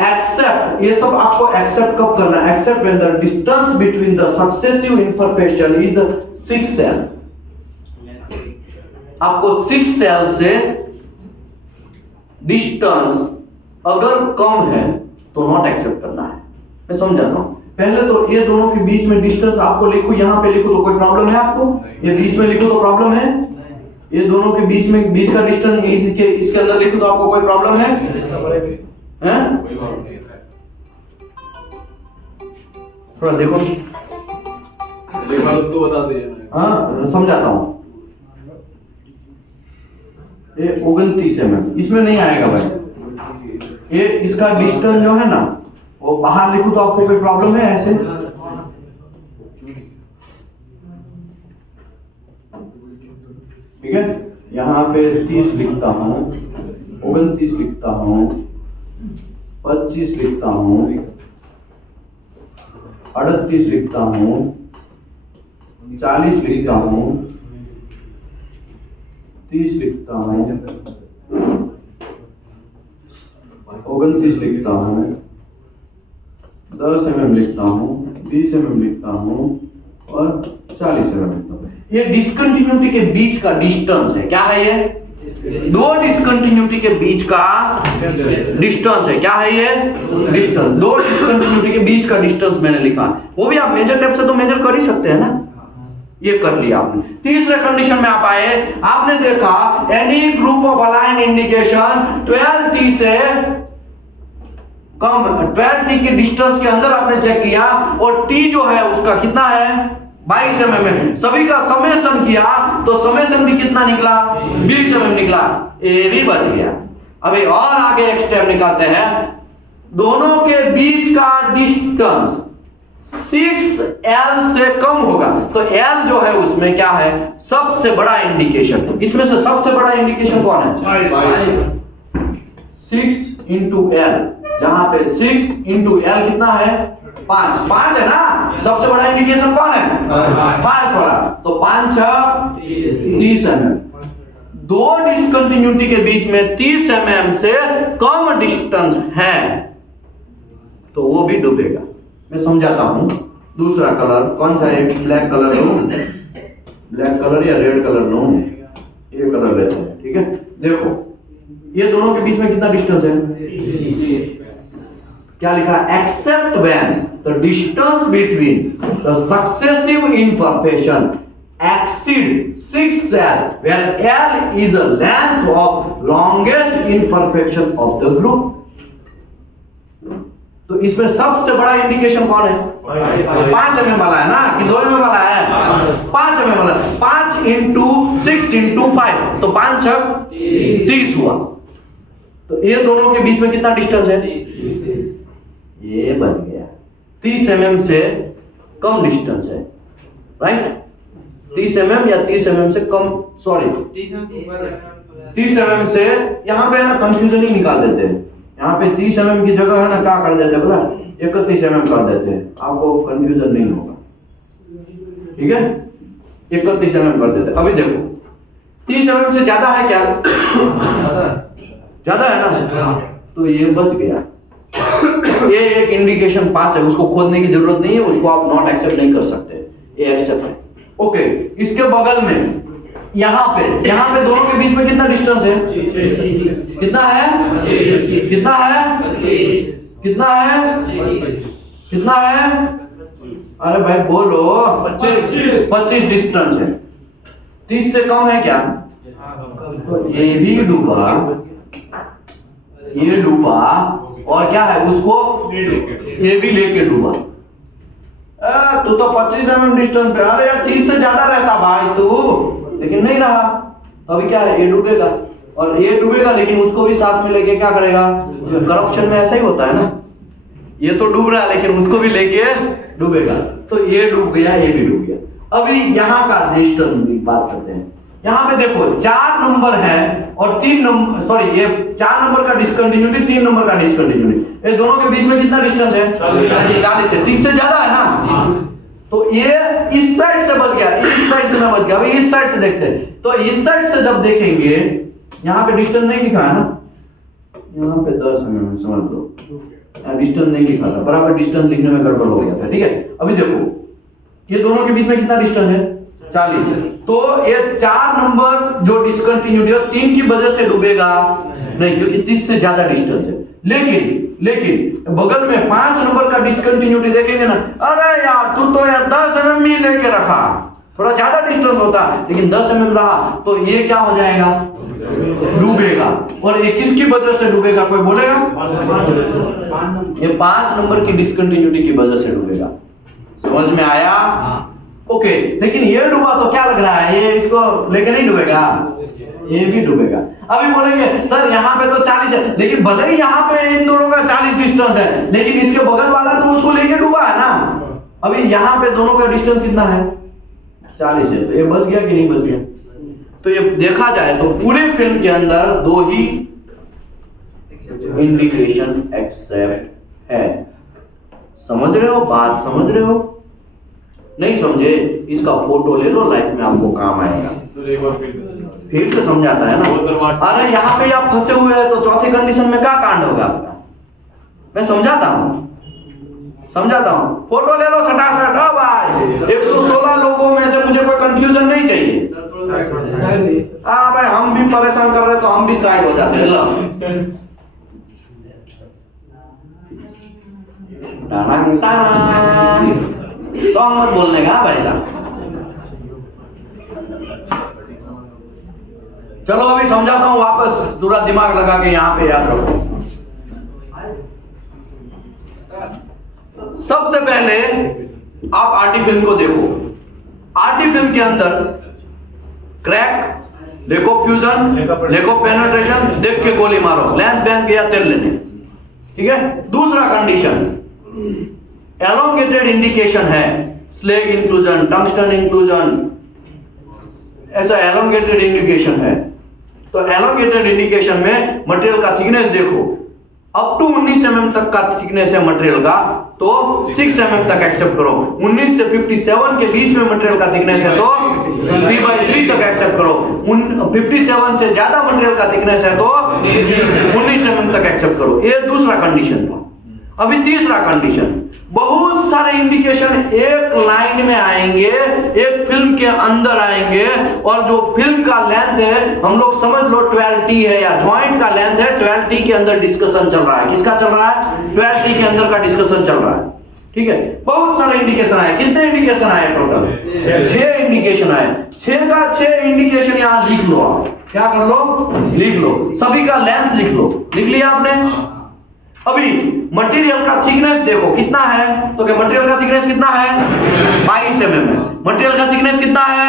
एक्सेप्ट, ये सब आपको एक्सेप्ट कब करना है, accept when the distance between the successive information is 6 L. आपको 6 सेल से डिस्टेंस अगर कम है तो नॉट एक्सेप्ट करना है। मैं समझाता हूं। पहले तो ये दोनों के बीच में डिस्टेंस आपको लिखो, यहां पे लिखो तो कोई प्रॉब्लम है आपको, ये बीच में लिखो तो प्रॉब्लम है, ये दोनों के बीच में बीच का डिस्टेंस इसके अंदर लिखो तो आपको कोई प्रॉब्लम है, हैं? थोड़ा देखो, एक बार उसको बता दीजिए। हाँ समझाता हूं। ये 29 mm इसमें नहीं आएगा भाई। ये इसका डिस्टेंस जो है ना, वो बाहर लिखो तो आपको कोई प्रॉब्लम है ऐसे? ठीक है, यहाँ पे 30 लिखता हूँ, 29 लिखता हूँ, 25 लिखता हूँ, 38 लिखता हूँ, 40 लिखता हूँ, 30 लिखता हूँ, 29 लिखता हूँ, 10 mm लिखता हूँ, 20 mm लिखता हूँ और 40 mm लिखता हूँ। ये डिस्कंटिन्यूटी के बीच का डिस्टेंस है। क्या है ये? दो डिस्कंटिन्यूटी के बीच का डिस्टेंस है। क्या है ये? डिस्टेंस। दो डिस्कंटिन्यूटी के बीच का डिस्टेंस मैंने लिखा। वो भी आप मेजर टेप से तो मेजर कर ही सकते हैं ना। ये कर लिया आपने। तीसरे कंडीशन में आप आए, आपने देखा any group of align indication 12T से कम, 12T के डिस्टेंस के अंदर आपने चेक किया और T जो है उसका कितना है? 22 mm है। सभी का समेशन किया तो समेशन भी कितना निकला? 20 mm निकला। ये भी बच गया। अभी और आगे एक स्टेप निकालते हैं। दोनों के बीच का डिस्टेंस 6L से कम होगा तो L जो है उसमें क्या है? सबसे बड़ा इंडिकेशन। इसमें से सबसे बड़ा इंडिकेशन कौन है? 6 इंटू L, जहां पे 6 इंटू L कितना है? 5 है ना। सबसे बड़ा इंडिकेशन कौन है? 5 वाला। तो 5 6 30 mm। दो डिस्कंटिन्यूटी के बीच में 30 mm से कम डिस्टेंस है तो वो भी डूबेगा। मैं समझाता हूं। दूसरा कलर कौन सा है? ब्लैक कलर लो, ब्लैक कलर या रेड कलर लो, ये कलर लेते हैं। ठीक है, देखो ये दोनों के बीच में कितना डिस्टेंस है? क्या लिखा? Accept when the distance between the successive imperfection exceed 6L where L is the length of longest imperfection of the group। तो इसमें सबसे बड़ा इंडिकेशन कौन है? 5 mm वाला है ना कि 2 mm वाला है? 5 mm वाला। 5 इंटू 6 इंटू 5 तो 5 6 30 हुआ। तो ये दोनों के बीच में कितना डिस्टेंस है? ये बच गया। 30 mm से कम डिस्टेंस है, राइट? 30 mm या 30 mm से कम, सॉरी 30 mm से, यहाँ पे ना कंफ्यूजन ही निकाल देते हैं। यहाँ पे 30 mm की जगह है ना क्या कर देते हैं बोला? 31 mm कर देते हैं, आपको कंफ्यूजन नहीं होगा। ठीक है, 31 mm कर देते हैं। अभी देखो 30 mm से ज्यादा है क्या? ज्यादा है ना, तो ये बच गया। ये एक इंडिकेशन पास है, उसको खोदने की जरूरत नहीं है, उसको आप नॉट एक्सेप्ट नहीं कर सकते, ये एक्सेप्ट है। ओके, इसके बगल में यहाँ पे दोनों के बीच में कितना डिस्टेंस है? कितना है? कितना है? कितना है? कितना है? अरे भाई बोलो। 25 डिस्टेंस है। 30 से कम है क्या? ये भी डूबा, ये डूबा और क्या है उसको? ये भी लेके डूबा। तू तो 25 mm डिस्टेंस पे। अरे यार 30 से ज्यादा रहता भाई तू, लेकिन नहीं रहा। तो अभी क्या है? ये डूबेगा और ये डूबेगा, लेकिन उसको भी साथ में लेके क्या करेगा? करप्शन में ऐसा ही होता है ना, ये तो डूब रहा है लेकिन उसको भी लेके डूबेगा। तो ये डूब गया, ये भी डूब गया। अभी यहाँ का डिस्टेंस की बात करते हैं। यहाँ पे देखो 4 नंबर है और 3 नंबर, सॉरी ये 4 नंबर का डिस्कंटिन्यूटी, 3 नंबर का डिस्कंटिन्यूटी। ये दोनों के बीच में कितना डिस्टेंस है? 40 से 30 से ज्यादा है ना। तो ये इस साइड से बच गया, इस साइड से ना बच गया। अभी इस साइड से देखते हैं। तो इस साइड से जब देखेंगे, यहाँ पे डिस्टेंस नहीं लिखा है ना, यहाँ पे 10 mm समझ लो, डिस्टेंस नहीं लिखा था, बराबर डिस्टेंस लिखने में गड़बड़ हो गया था। ठीक है, अभी देखो ये दोनों के बीच में कितना डिस्टेंस है? 40। तो ये 4 नंबर जो डिस्कंटिन्यूटी है 3 की वजह से डूबेगा नहीं, क्योंकि 30 से ज्यादा डिस्टेंस है। लेकिन बगल में 5 नंबर का डिस्कंटिन्यूटी देखेंगे ना, अरे यार तू तो यार 10 mm ही लेके रखा, थोड़ा ज्यादा डिस्टेंस होता, लेकिन 10 mm रहा, तो ये क्या हो जाएगा? डूबेगा। और ये किसकी वजह से डूबेगा? कोई बोलेगा? ये 5 नंबर की डिस्कंटिन्यूटी की वजह से डूबेगा। समझ में आया? ओके, लेकिन ये डूबा तो क्या लग रहा है? ये इसको लेके नहीं डूबेगा, ये भी डूबेगा। अभी बोलेंगे सर यहाँ पे तो 40 है, लेकिन भले ही यहाँ पे इन दोनों का 40 डिस्टेंस है, लेकिन इसके बगल वाला तो उसको लेके डूबा है ना। अभी यहाँ पे दोनों का डिस्टेंस कितना है? 40 है। तो ये बच गया कि नहीं बच गया? तो ये देखा जाए तो पूरे फिल्म के अंदर 2 ही इंडिकेशन एक्सेप्ट है। समझ रहे हो बात? समझ रहे हो? नहीं समझे? इसका फोटो ले लो, लाइफ में आपको काम आएगा। एक बार फिर फिर से समझाता है ना। अरे यहाँ पे आप फंसे हुए हैं तो चौथी कंडीशन में क्या कांड होगा आपका? मैं समझाता हूँ फोटो ले लो सटासट। हाँ भाई 116 लोगों में से मुझे कोई कंफ्यूजन नहीं चाहिए। हाँ भाई हम भी परेशान कर रहे तो हम भी साइड हो जाते हैं। सॉन्ग मत बोलने का भाई साहब। चलो अभी समझाता हूं वापस, पूरा दिमाग लगा के यहां पे याद रखो। सबसे पहले आप आर्टी फिल्म को देखो। आर्टी फिल्म के अंदर crack, lack of fusion, lack of penetration, देख के गोली मारो, लेंथ बैंक या तेल लेने। ठीक है। दूसरा कंडीशन एलोंगेटेड इंडिकेशन है, स्लेग इंक्लूजन, टंगस्टन इंक्लूजन, ऐसा एलोंगेटेड इंडिकेशन है। तो एलोंगेटेड इंडिकेशन में मटेरियल का थिकनेस देखो, अप टू 19 mm तक का थिकनेस है मटेरियल का तो 6 mm तक एक्सेप्ट करो। 19 से 57 के बीच में मटेरियल का थिकनेस है तो 3/3 तक एक्सेप्ट करो। 57 से ज्यादा मटेरियल का थिकनेस है तो 19 mm तक एक्सेप्ट करो। ये दूसरा कंडीशन था। अभी तीसरा कंडीशन, बहुत सारे इंडिकेशन एक लाइन में आएंगे, एक फिल्म के अंदर आएंगे, और जो फिल्म का लेंथ है हम लोग समझ लो 12T है या जॉइंट का लेंथ है 12T के अंदर डिस्कशन चल रहा है। किसका चल रहा है? 12T के अंदर का डिस्कशन चल रहा है। ठीक है। बहुत सारे इंडिकेशन आए। कितने इंडिकेशन आए टोटल? 6 इंडिकेशन आए। 6 का 6 इंडिकेशन यहां लिख लो। आप क्या कर लो? लिख लो। सभी का लेंथ लिख लो। लिख लिया आपने? अभी मटेरियल का थिकनेस देखो कितना है, तो क्या मटेरियल का थिकनेस कितना है? 22 mm है। मटेरियल का थिकनेस कितना है?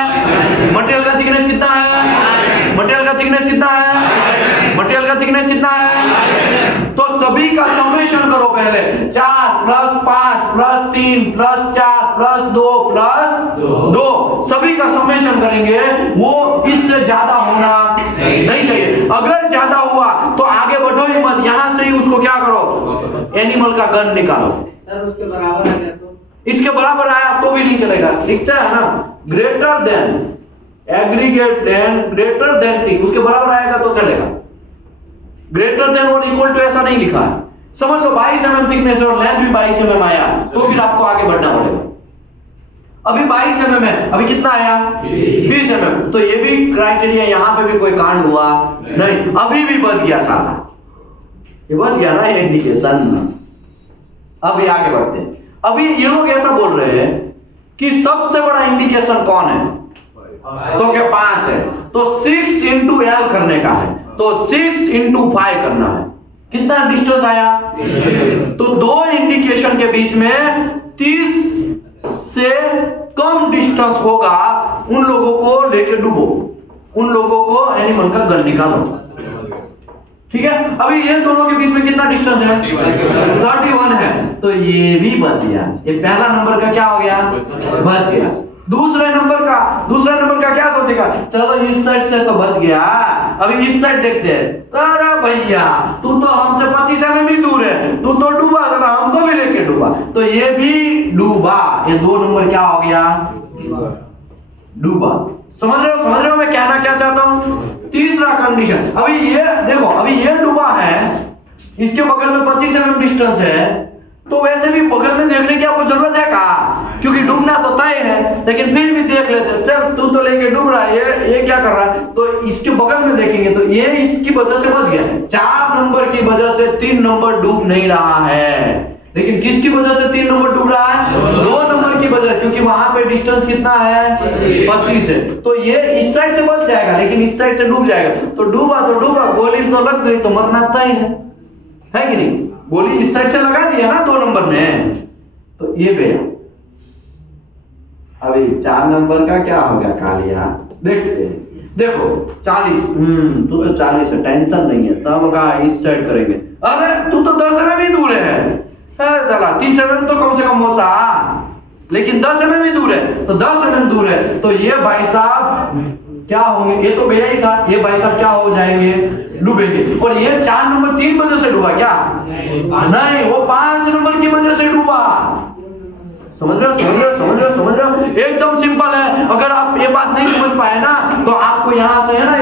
मटेरियल का थिकनेस कितना है? मटेरियल का थिकनेस कितना है? मटेरियल का थिकनेस कितना है? तो सभी का समेशन करो पहले। 4 + 5 + 3 + 4 + 2 + 2 सभी का समेशन करेंगे। वो इससे ज्यादा होना नहीं चाहिए। अगर ज्यादा हुआ तो आगे बढ़ो ही मत, यहां से ही उसको क्या करो? एनिमल का गन निकालो। सर उसके बराबर आ गया तो? इसके बराबर आया तो भी नहीं चलेगा। लिखता है ना greater than, aggregate than, greater than T, उसके बराबर आएगा तो चलेगा। ग्रेटर देन और इक्वल टू ऐसा नहीं लिखा है। समझ लो 22 mm थिकनेस और लेंथ भी 22 mm आया तो फिर आपको आगे बढ़ना पड़ेगा। अभी 22 mm है, अभी कितना आया? 20 mm। तो ये भी क्राइटेरिया, यहां पे भी कोई कांड हुआ नहीं, अभी भी बच गया सारा। ये बच गया ना इंडिकेशन। अभी आगे बढ़ते हैं। अभी ये लोग ऐसा बोल रहे हैं कि सबसे बड़ा इंडिकेशन कौन है? तो क्या 5 है, तो 6 × L करने का है, तो 6 × 5 करना है। कितना डिस्टेंस आया? तो 2 इंडिकेशन के बीच में 30 से कम डिस्टेंस होगा, उन लोगों को लेके डूबो, उन लोगों को एनिमल का गन निकालो। ठीक है। अभी ये दोनों के बीच में कितना डिस्टेंस है? 31 है, तो ये भी बच गया। ये पहला नंबर का क्या हो गया? बच गया। दूसरे नंबर का क्या सोचेगा? चलो इस साइड से तो बच गया, अभी इस साइड देखते हैं। अरे भैया तू तो हमसे 25 mm ही दूर है, तू तो डूबा, जरा हमको भी लेके डूबा, तो ये भी डूबा। ये 2 नंबर क्या हो गया? डूबा। समझ रहे हो मैं कहना क्या चाहता हूं? तीसरा कंडीशन, अभी ये देखो, अभी ये डूबा है, इसके बगल में 25 mm डिस्टेंस है, तो वैसे भी बगल में देखने की आपको जरूरत है का? क्योंकि डूबना तो तय है, लेकिन फिर भी देख लेते। चल तू तो लेके डूब रहा है, ये क्या कर रहा है? तो इसके बगल में देखेंगे तो ये इसकी वजह से बच गया। 4 नंबर की वजह से 3 नंबर डूब नहीं रहा है, लेकिन किसकी वजह से 3 नंबर डूब रहा है? 2 नंबर की वजह, क्योंकि वहां पे डिस्टेंस कितना है? 25 है। तो ये इस साइड से बच जाएगा, लेकिन इस साइड से डूब जाएगा। तो डूबा, गोली तो लग गई, तो मरना तय है कि नहीं? गोली इस साइड से लगा दिया ना 2 नंबर में, तो ये गया। अभी 4 नंबर का क्या होगा? कालिया देखते हैं। देखो 40, तू तो 40 है, टेंशन नहीं है, तब का इस साइड करेंगे। अरे तू तो 10 mm ही दूर है, साला 30 mm तो कम से कम होता, लेकिन 10 mm ही दूर है, तो 10 mm दूर है, तो ये भाई साहब क्या होंगे? ये तो गया ही था, ये भाई साहब क्या हो जाएंगे? डूबेंगे। और ये 4 नंबर 3 वजह से डूबा क्या? नहीं, वो 5 नंबर की वजह से डूबा। समझ रहे हो? एकदम सिंपल है। अगर आप ये बात नहीं समझ पाए ना, तो आपको यहां से है ना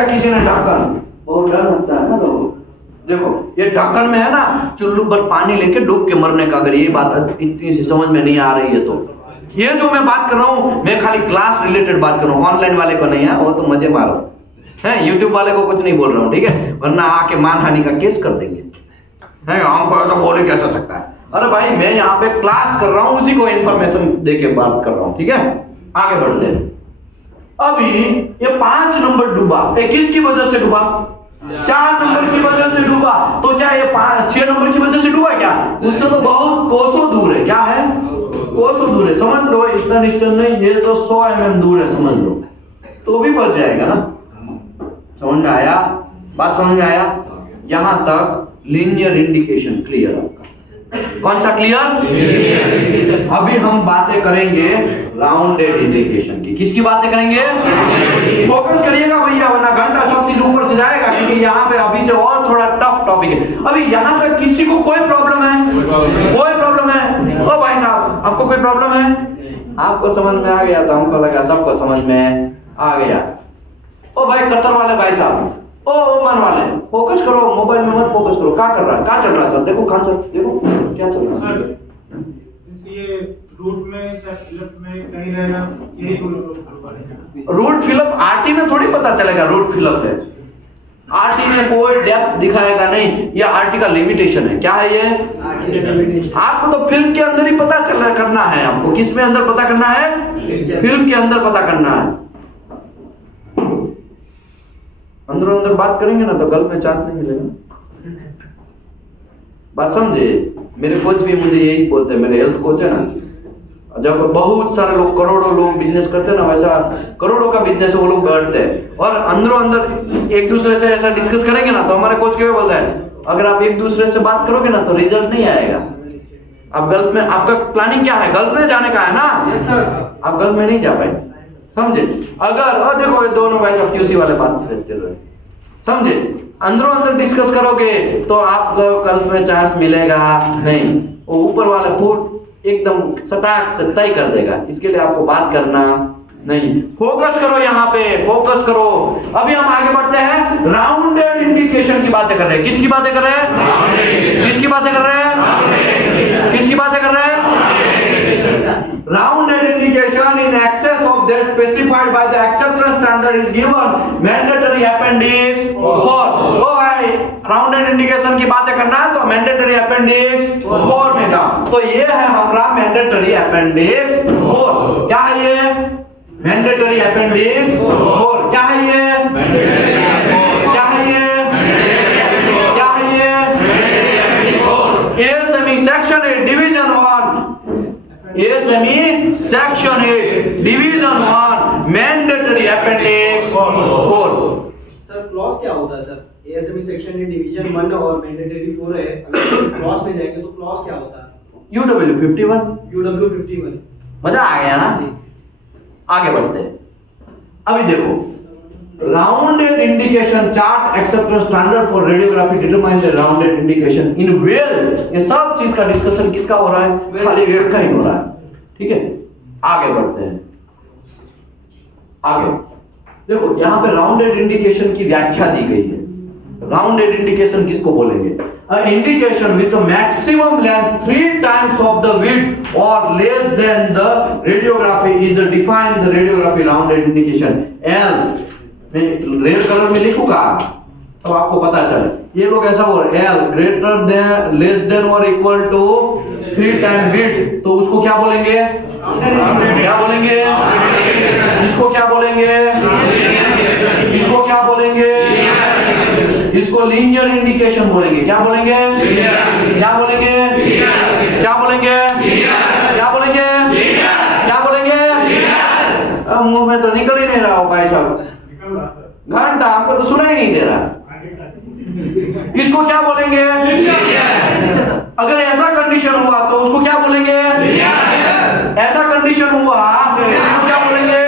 दिया किसी ने ढक्कन, बहुत डर लगता है ना लोगों। देखो ये ढक्कन में है ना चुल्लू पर पानी लेके डूब के मरने का, अगर ये बात इतनी सी समझ में नहीं आ रही है तो ये जो मैं बात कर रहा हूं मैं खाली क्लास रिलेटेड बात कर रहा हूं, ऑनलाइन वाले को नहीं है, वो तो मजे मारो है, यूट्यूब वाले को कुछ नहीं बोल रहा हूं, ठीक है, वरना आके मानहानि का केस कर देंगे है, हमको ऐसा बोले कैसा सकता है। अरे भाई मैं यहाँ पे क्लास कर रहा हूं, उसी को इंफॉर्मेशन दे के बात कर रहा हूं, ठीक है। आगे बढ़ते हैं। अभी ये 5 नंबर डूबा, किसकी वजह से डूबा? 4 नंबर की वजह से डूबा। तो क्या ये 6 नंबर की वजह से डूबा क्या? उससे तो बहुत कोसों दूर है। क्या है? कोसों दूर है, समझ लो, इतना डिस्टेंस नहीं, ये तो 100 mm दूर है, समझ लो, तो भी बच जाएगा ना। समझ में आया? बात समझ में आया? यहां तक लीनियर इंडिकेशन क्लियर आपका। कौन सा क्लियर? अभी हम बातें करेंगे राउंडेड इंडिकेशन की। किसकी बातें करेंगे? फोकस करिएगा भैया, वरना घंटा सब चीज ऊपर से जाएगा, क्योंकि यहाँ पे अभी से और थोड़ा टफ टॉपिक है। अभी यहाँ तक किसी को कोई प्रॉब्लम है? कोई प्रॉब्लम है? ओ भाई साहब आपको कोई प्रॉब्लम है? आपको समझ में आ गया तो हमको लगा सबको समझ में आ गया। ओ भाई कतर वाले भाई साहब, ओ मन वाले, फोकस करो, मोबाइल में मत फोकस करो। क्या कर रहा है? क्या चल रहा है सर? देखो कहां चल, देखो क्या चल रहा है। ये रूट में फिलअप में कहीं रहना, यही रूट फिलअप आरटी में थोड़ी पता चलेगा रूट फिलअप है। आरटी में कोई डेप्थ दिखाएगा नहीं, ये आरटी का लिमिटेशन है। क्या है ये? आपको तो फिल्म के अंदर ही पता चल करना है। आपको किस में अंदर पता करना है? फिल्म के अंदर पता करना है। अंदर अंदर बात करेंगे ना तो गल्फ में चांस नहीं मिलेगा। बात समझे? मेरे कोच भी मुझे यही बोलते हैं, मेरे हेल्थ कोच है ना, जब बहुत सारे लोग, करोड़ों लोग बिजनेस करते हैं ना, वैसा करोड़ों का बिजनेस है, वो लोग बैठते हैं और अंदरों अंदर एक दूसरे से ऐसा डिस्कस करेंगे ना, तो हमारे कोच क्या बोलता है, अगर आप एक दूसरे से बात करोगे ना तो रिजल्ट नहीं आएगा। आप गल्फ में, आपका प्लानिंग क्या है? गल्फ में जाने का है ना? आप गल्फ में नहीं जा पाए, समझे? अगर देखो ये दोनों भाई साहब क्यूसी वाले बात करते रहे, समझे? अंदरों अंदर डिस्कस करोगे तो आपको गल्फ में चांस मिलेगा नहीं। वो ऊपर वाला फूट एकदम सटाक से तय कर देगा, इसके लिए आपको बात करना नहीं। फोकस करो, यहाँ पे फोकस करो। अभी हम आगे बढ़ते हैं, राउंडेड इंडिकेशन की बातें कर रहे हैं। किसकी बातें कर रहे हैं? किसकी बातें कर रहे हैं? किसकी बातें कर रहे हैं? Rounded indication in excess of that specified by the acceptance standard is given mandatory appendix 4। ओ भाई राउंडेड इंडिकेशन की बातें करना है तो मैंडेटरी अपेंडिक्स 4 में जाओ। तो ये है हमारा मैंडेटरी अपेंडिक्स 4। क्या है ये? Mandatory appendix 4। क्या है ये? क्या है ये? क्या है ये? ASME section 8 division 1, ASME section 8 division 1 mandatory appendix 4। Sir clause क्या होता है सर? ASME सेक्शन 8 डिवीजन 1 और मैंडेटरी 4 है, अगर क्लॉज में जाएंगे तो क्लॉज क्या होता है? UW 51। UW 51। मजा आ गया ना? आगे बढ़ते हैं। अभी देखो rounded indication chart acceptance standard for radiography determine the rounded indication in well. ये सब चीज का डिस्कशन किसका हो रहा है? खाली वेल का ही हो रहा है, ठीक है। आगे बढ़ते हैं। आगे देखो यहाँ पे राउंडेड इंडिकेशन की व्याख्या दी गई है। राउंडेड इंडिकेशन किसको बोलेंगे? Indication with maximum length 3 times of the width or less than the radiography is defined the radiography rounded indication L। मैं रेड कलर में लिखूंगा तो आपको पता चले। ये लोग ऐसा बोल रहे L greater than less than और इक्वल टू 3 times width, तो उसको क्या बोलेंगे? क्या बोलेंगे? इसको क्या बोलेंगे? इसको क्या बोलेंगे? इसको लीनियर इंडिकेशन बोलेंगे। क्या बोलेंगे? क्या बोलेंगे? क्या बोलेंगे? क्या बोलेंगे? क्या बोलेंगे? मुंह में तो निकल ही नहीं रहा हो भाई साहब, घंटा आपको तो सुना ही नहीं दे रहा। इसको क्या बोलेंगे? अगर ऐसा कंडीशन हुआ तो उसको क्या बोलेंगे? ऐसा कंडीशन हुआ तो उसको क्या बोलेंगे?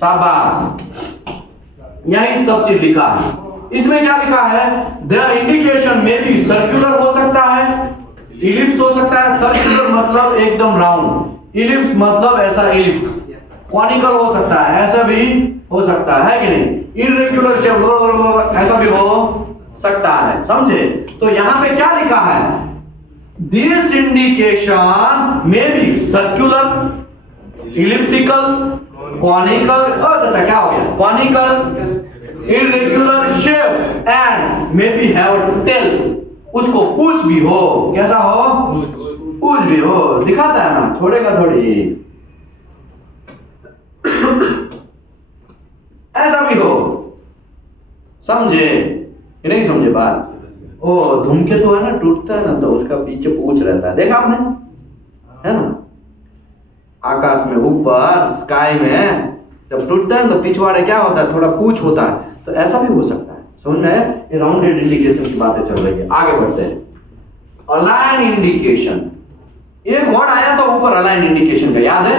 शाबाश, यही सब चीज लिखा है। इसमें क्या लिखा है? द इंडिकेशन में भी सर्कुलर हो सकता है, इलिप्स हो सकता है। सर्कुलर मतलब एकदम राउंड, इलिप्स मतलब ऐसा इलिप्स, कॉनिकल हो सकता है, ऐसा भी हो सकता है कि नहीं? इरेगुलर शेप ऐसा भी हो सकता है, समझे? तो यहां पे क्या लिखा है? This indication may be circular, elliptical, conical, अच्छा क्या हो गया? Conical, irregular shape and may be have tail, उसको पूछ भी हो, कैसा हो? पूछ भी हो, दिखाता है ना, छोड़ेगा थोड़ी, ऐसा भी हो, समझे कि नहीं समझे बात? ओ धूमकेतु है ना, टूटता है ना तो उसका पीछे पूछ रहता है, देखा आपने? है ना, आकाश में ऊपर स्काई में जब टूटता है तो पिछवाड़े क्या होता है? थोड़ा पूछ होता है, तो ऐसा भी हो सकता है, समझ में? ये राउंडेड इंडिकेशन की बातें चल रही है। आगे बढ़ते हैं। अलाइन इंडिकेशन, एक वर्ड आया था ऊपर अलाइन इंडिकेशन का, याद है?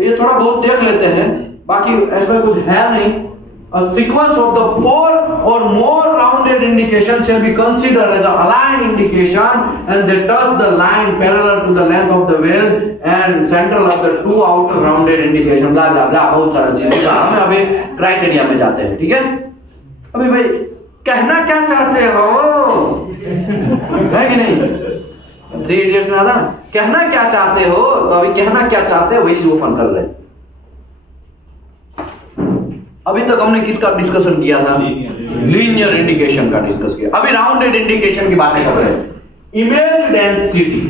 ये थोड़ा बहुत देख लेते हैं, बाकी ऐसा कुछ है नहीं। A sequence of the 4 or more rounded indications shall be considered as an aligned indication, and they touch the line parallel to the length of the wheel and central of the 2 outer rounded indication, blah blah blah, बहुत सारा चीजें। हमें अभी क्राइटेरिया में जाते हैं, ठीक है? अभी भाई कहना क्या चाहते हो, है कि नहीं? 3 Idiots में आता कहना क्या चाहते हो, तो अभी कहना क्या चाहते हो वही से ओपन कर रहे हैं। अभी तक हमने किसका डिस्कशन किया था? लीनियर इंडिकेशन का डिस्कस किया। अभी राउंडेड इंडिकेशन की बातें कर रहे हैं। Image density,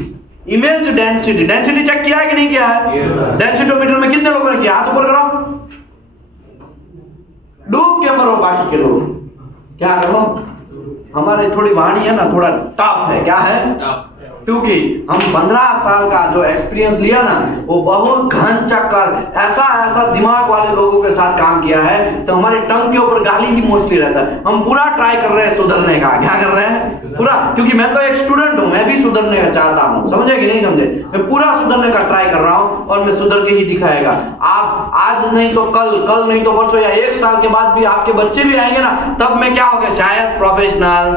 image density, density check किया है कि नहीं किया है? डेंसिटोमीटर में कितने लोगों ने किया? हाथ ऊपर करो, डूब के मरो बाकी के लोग क्या करो? हमारी थोड़ी वाणी है ना, थोड़ा टफ है, क्या है? क्योंकि हम 15 साल का जो एक्सपीरियंस लिया ना, वो बहुत घन चक्कर ऐसा दिमाग वाले लोगों के साथ काम किया है, तो हमारे टंग के ऊपर गाली ही मोस्टली रहता है। हम पूरा ट्राई कर रहे हैं सुधरने का, क्या कर रहे हैं? पूरा, क्योंकि मैं तो एक स्टूडेंट हूं, मैं भी सुधरने का चाहता हूं, समझे कि नहीं समझे? मैं पूरा सुधरने का ट्राई कर रहा हूं और मैं सुधर के ही दिखाएगा। आप आज नहीं तो कल नहीं तो परसों या 1 साल के बाद भी आपके बच्चे भी आएंगे ना, तब मैं क्या हो गया? शायद प्रोफेशनल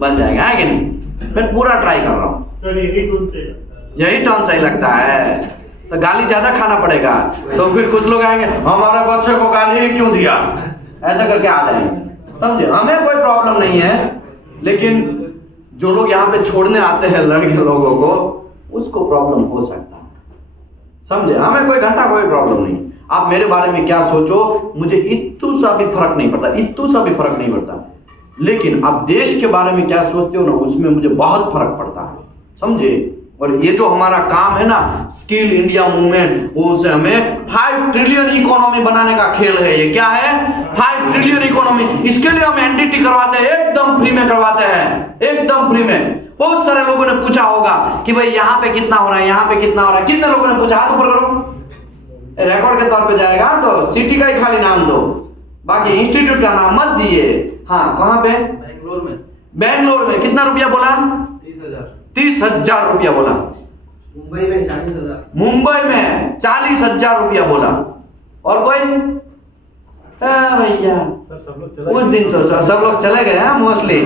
बन जाएगा, है कि नहीं? मैं पूरा ट्राई कर रहा हूं। यही टर्न सही लगता है, तो गाली ज्यादा खाना पड़ेगा, तो फिर कुछ लोग आएंगे हमारे बच्चे को गाली ही क्यों दिया, ऐसा करके आ जाएंगे, समझे? हमें कोई प्रॉब्लम नहीं है, लेकिन जो लोग यहाँ पे छोड़ने आते हैं लड़के लोगों को, उसको प्रॉब्लम हो सकता है, समझे? हमें कोई घंटा कोई प्रॉब्लम नहीं। आप मेरे बारे में क्या सोचो, मुझे इत्तू सा भी फर्क नहीं पड़ता, इत्तू सा भी फर्क नहीं पड़ता, लेकिन आप देश के बारे में क्या सोचते हो ना, उसमें मुझे बहुत फर्क पड़ता है, समझे? और ये जो हमारा काम है ना, स्किल इंडिया मूवमेंट, वो उसे हमें 5 ट्रिलियन इकोनॉमी बनाने का खेल है। ये क्या है? 5 ट्रिलियन इकोनॉमी। इसके लिए हम एनडीटी करवाते हैं, एकदम फ्री में करवाते हैं, एकदम फ्री में। बहुत सारे लोगों ने पूछा होगा कि भाई यहाँ पे कितना हो रहा है, यहाँ पे कितना हो रहा है, कितने लोगों ने पूछा? हाथ ऊपर करो, रिकॉर्ड के तौर पे जाएगा, तो सिटी का ही खाली नाम दो, बाकी इंस्टीट्यूट का नाम मत दिए। हाँ, कहाँ पे? बेंगलोर में। बेंगलोर में कितना रुपया बोला? 30,000 रुपया बोला। मुंबई में 40,000। मुंबई में 40,000 रुपया बोला। और कोई? भैया उस दिन तो सब लोग चले गए हैं मोस्टली।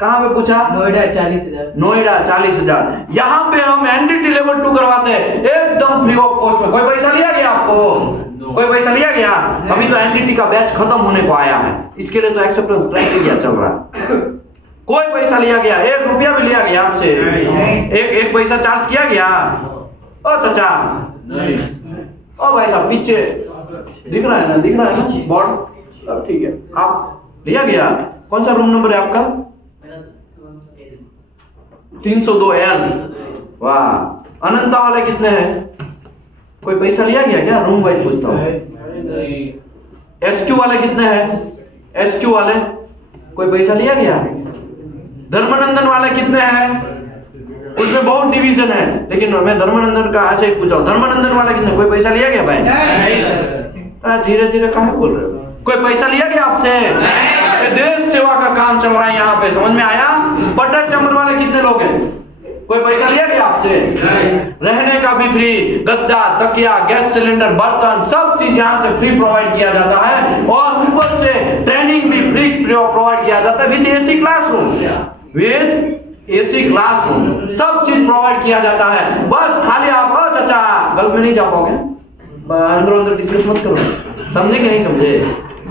कहाँ पे पूछा? नोएडा 40,000। नोएडा 40,000। यहाँ पे हम एनडीटी लेवल 2 करवाते हैं, एकदम फ्री ऑफ कॉस्ट में। कोई पैसा लिया गया आपको? कोई पैसा लिया गया? अभी तो एनडीटी का बैच खत्म होने को आया है, इसके लिए तो एक्सेप्टेंस क्राइटेरिया चल रहा है। कोई पैसा लिया गया? 1 रुपया भी लिया गया आपसे? एक पैसा चार्ज किया गया? ओ चाचा नहीं। ओ भाई साहब पीछे दिख रहा है ना, दिख रहा है ना बोर्ड, सब ठीक है। आप लिया गया? कौन सा रूम नंबर है आपका? 302L। वाह। अनंता वाले कितने हैं? कोई पैसा लिया गया क्या? रूम वाइज पूछता हूँ। SQ वाले कितने हैं? SQ वाले कोई पैसा लिया गया? धर्मानंदन वाले कितने हैं? उसमें बहुत डिवीजन है, लेकिन मैं धर्मानंदन का ऐसे ही पूछा हूँ। धर्मानंदन वाले कितने? कोई पैसा लिया गया भाई? धीरे धीरे कहाँ बोल रहे हो? कोई पैसा लिया गया आपसे? देश सेवा का काम चल रहा है यहाँ पे, समझ में आया? बटर चंबर वाले कितने लोग हैं? कोई पैसा लिया गया आपसे? रहने का भी फ्री, गद्दा, तकिया, गैस सिलेंडर, बर्तन, सब चीज यहाँ से फ्री प्रोवाइड किया जाता है, और ऊपर से ट्रेनिंग भी फ्री प्रोवाइड किया जाता है with AC classroom, with AC classroom, सब चीज प्रोवाइड किया जाता है। बस खाली आप चाचा गल्फ में नहीं जा पाओगे, अंदर अंदर डिस्कस मत करो, समझे कि नहीं समझे?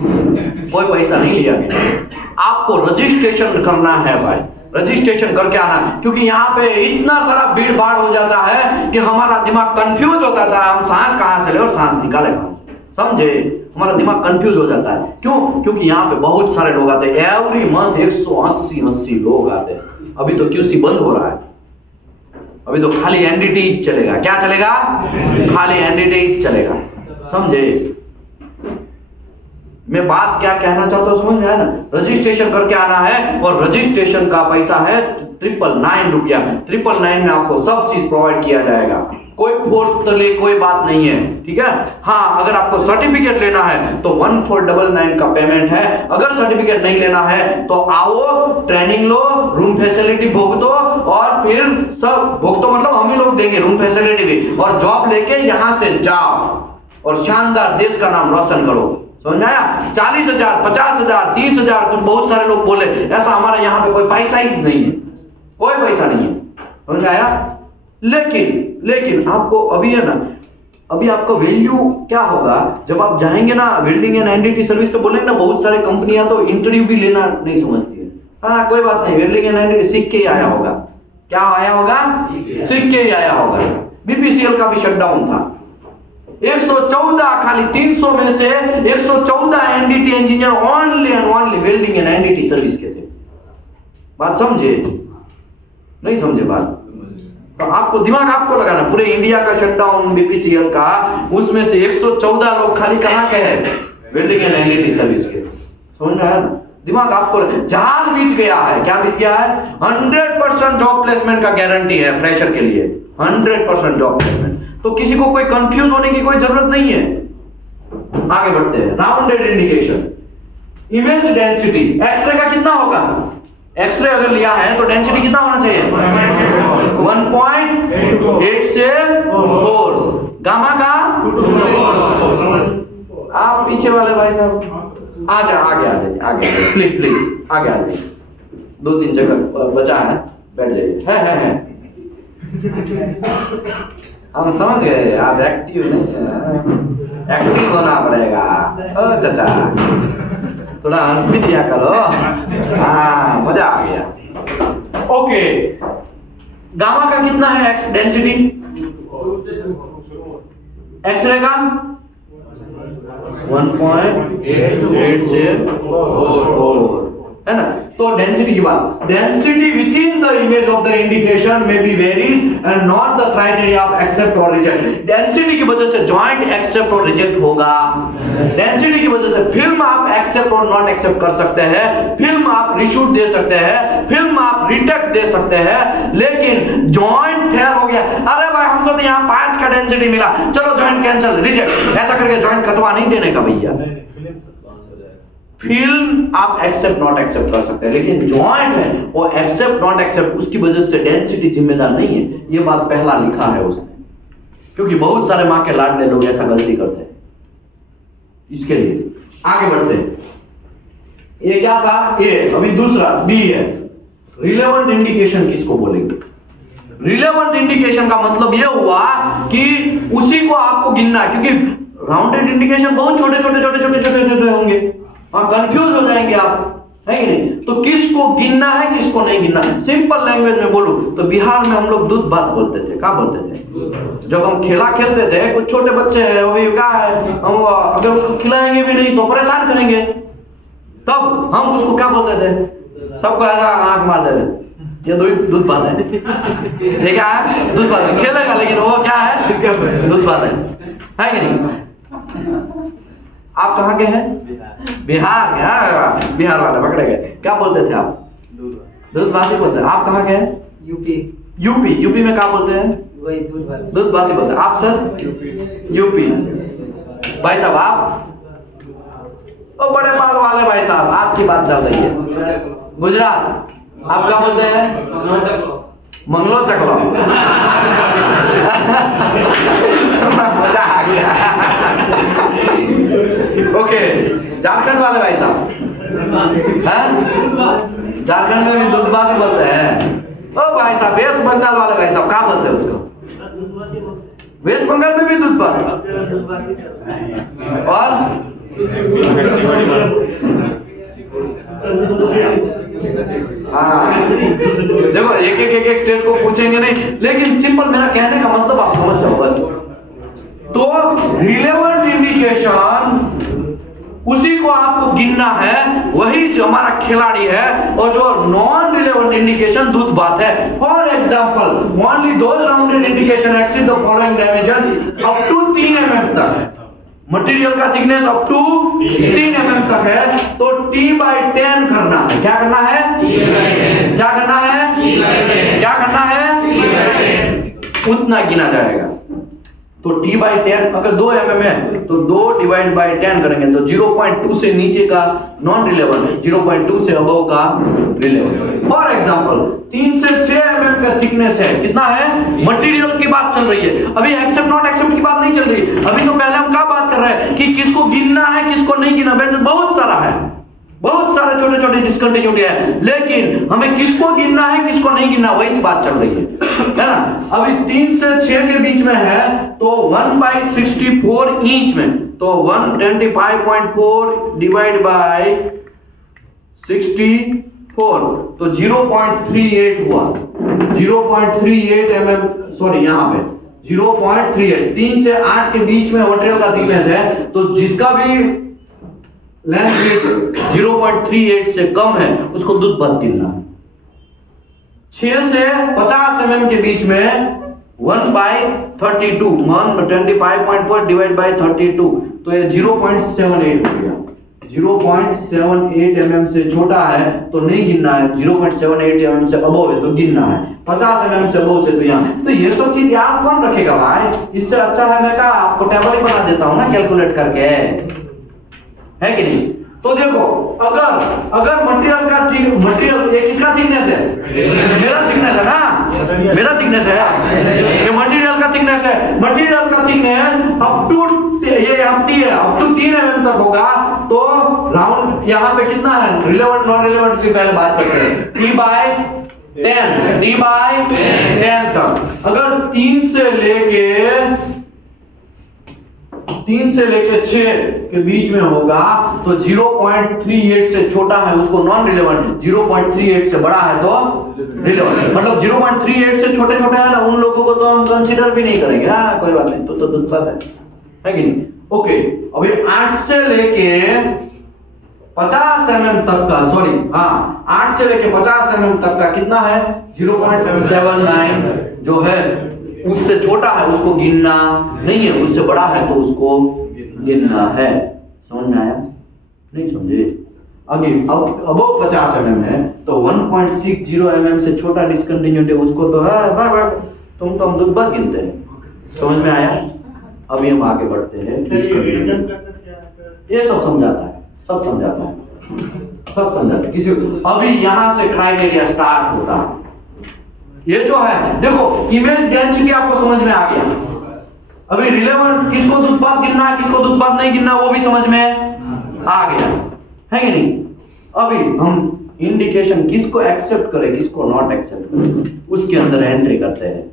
कोई पैसा नहीं लिया गया। आपको रजिस्ट्रेशन करना है भाई, रजिस्ट्रेशन करके आना, क्योंकि यहाँ पे इतना सारा भीड़ भाड़ हो जाता है कि हमारा दिमाग कंफ्यूज हो जाता है, हम सांस कहाँ से ले और सांस निकाले कहाँ से, समझे? हमारा दिमाग कंफ्यूज हो जाता है। क्यों? क्योंकि यहाँ पे बहुत सारे लोग आते हैं, एवरी मंथ 180 लोग आते हैं। अभी तो क्यूसी बंद हो रहा है, अभी तो खाली एनडीटी चलेगा। क्या चलेगा? खाली एनडीटी चलेगा, समझे? मैं बात क्या कहना चाहता हूं समझ में आया ना? रजिस्ट्रेशन करके आना है, और रजिस्ट्रेशन का पैसा है 999 रुपया। 999 में आपको सब चीज प्रोवाइड किया जाएगा, कोई फोर्स तो ले कोई बात नहीं है, ठीक है? हाँ, अगर आपको सर्टिफिकेट लेना है तो 1499 का पेमेंट है। अगर सर्टिफिकेट नहीं लेना है तो आओ, ट्रेनिंग लो, रूम फैसिलिटी भुगतो, और फिर सब भुगतो मतलब हम ही लोग देंगे रूम फैसिलिटी भी, और जॉब लेके यहां से जाओ और शानदार देश का नाम रोशन करो। समझ आया? 40,000, 50,000, 30,000, कुछ बहुत सारे लोग बोले, ऐसा हमारे यहाँ पे कोई पैसा ही नहीं है, कोई पैसा नहीं है। समझ आया? लेकिन आपको अभी है ना, अभी आपका वैल्यू क्या होगा जब आप जाएंगे ना बिल्डिंग एंड एनडीटी सर्विस से, बोलेंगे ना बहुत सारे कंपनियां तो इंटरव्यू भी लेना नहीं समझती है। हाँ कोई बात नहीं, बिल्डिंग एंड एनडीटी सीख के ही आया होगा। क्या आया होगा? सीख के ही आया होगा। बीपीसीएल का भी शटडाउन था, 114 खाली 300 में से 114 NDT engineer only and only building and NDT service के थे। बात समझे? नहीं समझे बात? तो आपको दिमाग आपको लगाना, पूरे इंडिया का शटडाउन बीपीसीएल का, उसमें से 114 लोग खाली कहां के हैं? बिल्डिंग एंड एनडीटी सर्विस के। समझ में आया ना? दिमाग आपको, जहाज बीच गया है। क्या बीच गया है? 100% जॉब प्लेसमेंट का गारंटी है फ्रेशर के लिए, 100% जॉब प्लेसमेंट। तो किसी को कोई कंफ्यूज होने की कोई जरूरत नहीं है। आगे बढ़ते हैं। Rounded indication, image density, X-ray का कितना होगा? एक्सरे अगर लिया है तो डेंसिटी कितना होना चाहिए? 1.8 से 4। गामा का? आप पीछे वाले भाई साहब आगे आ जाइए, प्लीज आगे आ जाइए। 2-3 जगह बचा है, बैठ जाइए। है हम समझ गए, आप एक्टिव नहीं, एक्टिव होना पड़ेगा। ओ चाचा, थोड़ा हंस भी दिया करो। हाँ, मजा आ गया। ओके, गामा का कितना है डेंसिटी? एक्सरे का 1.8 से 4 है ना? तो डेंसिटी की बात, density within the image of the indication में be varies and not the criteria of accept और रिजेक्ट। डेंसिटी की वजह से जॉइंट एक्सेप्ट और रिजेक्ट होगा। डेंसिटी की वजह से फिल्म आप एक्सेप्ट और नॉट एक्सेप्ट कर सकते हैं, फिल्म आप रिशूट दे सकते हैं, फिल्म आप रिटेक्ट दे सकते हैं, लेकिन जॉइंट फेल हो गया, अरे भाई हमको तो यहाँ 5 का डेंसिटी मिला, चलो जॉइंट कैंसिल, रिजेक्ट, ऐसा करके जॉइंट कटवा नहीं देने का भैया। फिल्म आप एक्सेप्ट नॉट एक्सेप्ट कर सकते हैं, लेकिन जॉइंट है वो एक्सेप्ट नॉट एक्सेप्ट, उसकी वजह से डेंसिटी जिम्मेदार नहीं है। ये बात पहला लिखा है उसने, क्योंकि बहुत सारे मां के लाडले लोग ऐसा गलती करते हैं। इसके लिए आगे बढ़ते हैं। ये क्या था? ए। अभी दूसरा बी है, रिलेवेंट इंडिकेशन किसको बोलेंगे? रिलेवेंट इंडिकेशन का मतलब यह हुआ कि उसी को आपको गिनना है, क्योंकि राउंडेड इंडिकेशन बहुत छोटे होंगे, कंफ्यूज हो जाएंगे आप, है कि नहीं? तो किसको गिनना है किसको नहीं गिनना? सिंपल लैंग्वेज में बोलूं तो बिहार में हम लोग दूध भात बोलते थे। क्या बोलते थे? जब हम खेला खेलते थे, कुछ छोटे बच्चे हैं अभी क्या है, हम अगर उसको खिलाएंगे भी नहीं तो परेशान करेंगे, तब हम उसको क्या बोलते थे? सबको ऐसा आंख मार देते, ये दूध भात है। ये क्या है? दूध भात है। खेलेगा लेकिन वो क्या है? दूध भात है कि नहीं? आप कहाँ के हैं? बिहार के। बिहार वाले पकड़े गए। क्या बोलते थे आप? दूध भात ही बोलते हैं। आप कहाँ के हैं? यूपी में क्या बोलते हैं? वही दूध भात ही बोलते हैं। आप सर? यूपी। भाई साहब आप? ओ बड़े माल वाले भाई साहब, आपकी बात चल रही है। गुजरात। आप क्या बोलते हैं? मंगलो चकलो। मजा आ गया। ओके, झारखंड वाले भाई साहब, झारखंड में भी दूध भात बोलते हैं। ओ भाई साहब, वेस्ट बंगाल वाले भाई साहब क्या बोलते हैं उसको? वेस्ट बंगाल में भी दूध भात। और हाँ देखो एक स्टेट को पूछेंगे नहीं, लेकिन सिंपल मेरा कहने का मतलब आप समझ जाओ बस। तो रिलेवेंट इंडिकेशन उसी को आपको गिनना है, वही जो हमारा खिलाड़ी है, और जो नॉन रिलेवेंट इंडिकेशन दूध बात है। For example only those rounded indication exceed the following dimension up to 3 mm तक। मटेरियल का थिकनेस अप टू 3 mm तक है, तो T/10 करना है। क्या करना है? क्या करना है? क्या करना है? उतना गिना जाएगा। तो T/10 अगर 2 mm है तो 2/10 करेंगे तो 0.2 से नीचे का नॉन रिलेवेंट है, 0.2 से अबव का रिलेवेंट। फॉर एग्जांपल 3 से 6 mm का थिकनेस है, कितना है? मटेरियल की बात चल रही है, अभी एक्सेप्ट नॉट एक्सेप्ट की बात नहीं चल रही। अभी तो पहले हम क्या बात कर रहे हैं कि किसको गिनना है किसको नहीं गिनना। बहुत सारा है, बहुत सारे छोटे छोटे डिस्कंटिन्यूटी है, लेकिन हमें किसको गिनना है किसको नहीं गिनना, वही बात चल रही है ना। अभी 3 से 6 के बीच में है तो 1/64 इंच में, तो 125.4 डिवाइड बाय 64 तो 0.38 हुआ। 0.38 mm, सॉरी यहाँ पे 0.38। 3 से 8 के बीच में मटेरियल का थिकनेस है, तो जिसका भी लेंथ 0.38 से कम है उसको दूध बद गिनना है। 6 से 50 mm के बीच में 1/32, 125.4 डिवाइड बाय 32 तो ये 0.78 हो गया। 0.78 mm से छोटा है तो नहीं गिनना है, 0.78 mm से अबव है तो गिनना है, 50 mm से अबव से तो यहाँ। तो ये सब चीज याद कौन रखेगा भाई? इससे अच्छा है मैं कहा आपको टेबल ही बना देता हूँ ना कैलकुलेट करके, है कि नहीं। तो देखो अगर मटेरियल ये किसका थिकनेस है? मेरा थिकनेस है ना, मेरा थिकनेस है, ये मटेरियल का थिकनेस है। मटेरियल का थिकनेस अप टू ये अप टू 3 mm तक होगा, तो राउंड यहाँ पे कितना है? रिलेवेंट नॉन रिलेवेंट की पहले बात करते हैं। T/10 तक। अगर 3 से लेके 6 के बीच में होगा तो 0.38 से छोटा है उसको नॉन रिलेवेंट, 0.38 से बड़ा है तो रिलेवेंट। मतलब 0.38 से छोटे छोटे है ना, उन लोगों को तो हम कंसीडर भी नहीं करेंगे। हाँ कोई बात नहीं, तो दूसरा है कि नहीं। ओके, अभी 8 से लेके 50 mm तक का, सॉरी हाँ 8 से लेके 50 mm तक का कितना है? 0.79 जो है, उससे छोटा है उसको गिनना नहीं है, उससे बड़ा है तो उसको गिनना है। समझ में आया? नहीं समझे? आगे अब 50 mm है तो 1.60 mm से छोटा डिस्कंटिन्यूटी उसको तो है तुम तो हम दूध बद गिनते हैं। समझ में आया? अभी हम आगे बढ़ते हैं। ये सब समझाता है, सब समझाता है किसी। अभी यहां से क्राइटेरिया स्टार्ट होता है। ये जो है देखो इमेज डेंसिटी आपको समझ में आ गया। अभी रिलेवेंट किसको दूध बद गिनना है किसको दूध बद नहीं गिनना वो भी समझ में आ गया, है कि नहीं। अभी हम इंडिकेशन किसको एक्सेप्ट करें किसको नॉट एक्सेप्ट करें उसके अंदर एंट्री करते हैं।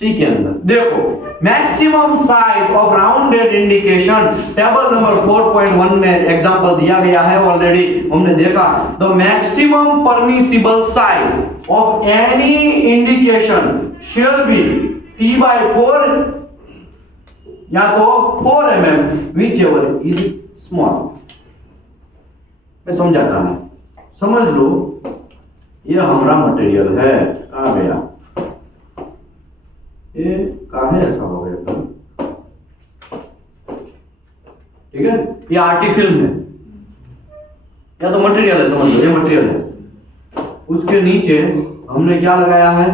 सी के अंदर देखो maximum size of rounded indication, table number 4.1 में एग्जांपल दिया गया है, ऑलरेडी हमने देखा। The maximum permissible size of any indication shall be T/4 या तो 4 mm whichever is small। मैं समझाता हूं, समझ लो ये हमारा मटेरियल है। कहां गया ये? कहां ऐसा हो गया था? ठीक है, ये आरटी फिल्म है या तो मटेरियल है, समझ लो ये मटेरियल है। उसके नीचे हमने क्या लगाया है?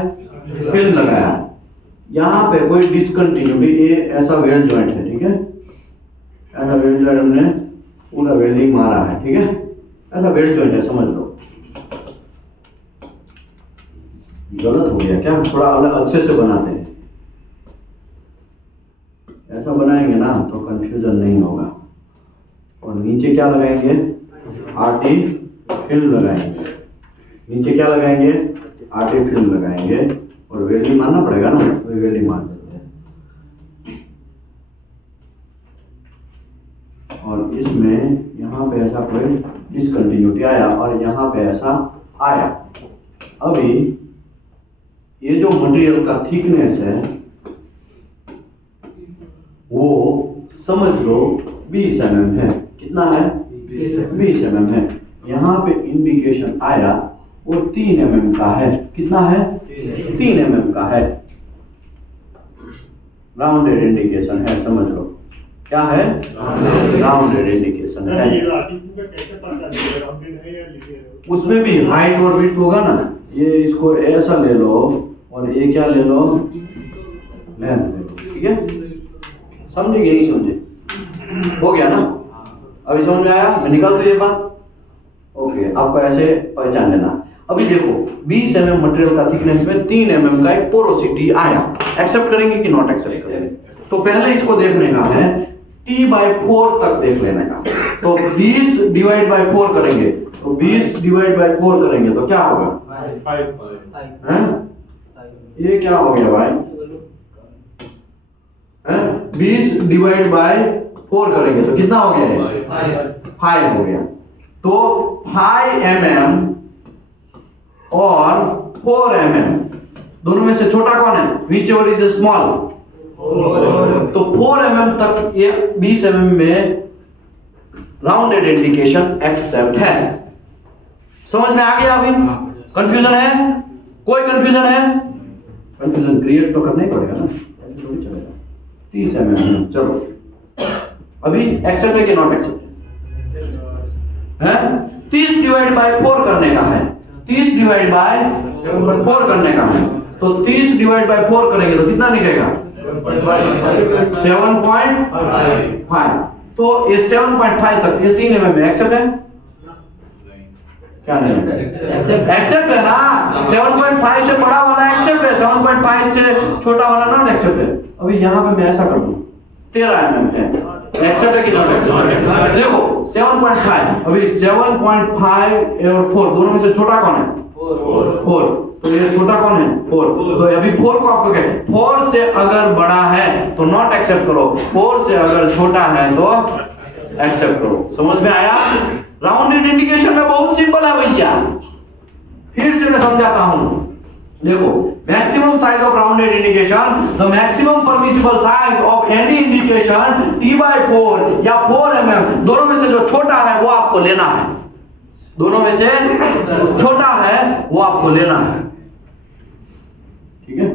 फिल्म लगाया है। यहां पे कोई डिस्कंटिन्यूटी, ये ऐसा वेल्ड जॉइंट है, ठीक है, ऐसा वेल्ड जॉइंट हमने पूरा वेल्डिंग मारा है, ठीक है, ऐसा वेल्ड जॉइंट है, समझ लो। गलत हो गया क्या? थोड़ा अलग अच्छे से बनाते हैं, ऐसा बनाएंगे ना तो कंफ्यूजन नहीं होगा। और नीचे क्या लगाएंगे? आरटी फिल्म लगाएंगे। नीचे क्या लगाएंगे? आरटी फिल्म लगाएंगे और वेल्डिंग मारना पड़ेगा ना, तो वेल्डिंग मार देते हैं। और इसमें यहाँ पे ऐसा कोई डिसकंटिन्यूटी आया और यहाँ पे ऐसा आया। अभी ये जो मटेरियल का थिकनेस है वो समझ लो 20 mm है। कितना है? 20 mm है। यहाँ पे इंडिकेशन आया वो 3 mm का है। कितना है? 3 mm का है। राउंडेड इंडिकेशन है, समझ लो। क्या है? राउंडेड इंडिकेशन है। उसमें भी हाइट और विड्थ होगा ना। ये इसको ऐसा ले लो और ये क्या ले लो? लेंथ ले लो। ठीक है, समझे कि नहीं समझे? हो गया ना? अभी समझ में आया? मैं निकाल दूं ये बात? ओके, आपको ऐसे पहचान लेना। अभी देखो 20 mm मटेरियल का थिकनेस में 3 mm का एक पोरोसिटी आया। एक्सेप्ट करेंगे कि नॉट एक्सेप्ट करेंगे? तो पहले इसको देखने का है T/4 तक देख लेने का। तो 20 डिवाइड बाय 4 करेंगे, तो 20 डिवाइड बाय 4 करेंगे तो क्या होगा? 5। ये क्या हो गया भाई? 20 डिवाइड बाय 4 करेंगे तो कितना हो गया? 5 हो गया। तो 5 mm और 4 mm दोनों में से छोटा कौन है? whichever is small। तो 4 mm तक ये 20 mm में राउंडेड इंडिकेशन एक्सेप्ट है। समझ में आ गया? अभी कंफ्यूजन है? कोई कंफ्यूजन है? कंफ्यूजन क्रिएट तो करना ही पड़ेगा ना, ऐसे थोड़ी चलेगा। 30 mm। चलो अभी एक्सेप्ट है कि नॉट एक्सेप्ट है? 30 डिवाइड बाय 4 करने का है। 30 डिवाइड बाय 4 करने का है। तो 30 डिवाइड बाय 4 करेंगे तो कितना निकलेगा? 7.5। तो ये 7.5 तक ये 3 mm में एक्सेप्ट है? क्या नहीं? एक्सेप्ट है ना। 7.5 से बड़ा वाला एक्सेप्ट है, 7.5 से छोटा वाला नॉट एक्सेप्ट है। अभी यहाँ पे मैं ऐसा कर दूं 13 mm है। एक्सेप्ट है कि नॉट एक्सेप्ट? देखो 7.5, अभी 7.5 और 4 दोनों में से छोटा कौन है? 4। तो ये छोटा कौन है? 4। तो अभी 4 को आपको क्या? 4 से अगर बड़ा है तो नॉट एक्सेप्ट करो, 4 से अगर छोटा है तो एक्सेप्ट करो। समझ में आया? राउंडेड इंडिकेशन में बहुत सिंपल है भैया। फिर से मैं समझाता हूं। देखो maximum size of rounded indication, the maximum permissible size of any indication T/4 या 4 mm दोनों में से जो छोटा है वो आपको लेना है। दोनों में से छोटा है वो आपको लेना है। ठीक है,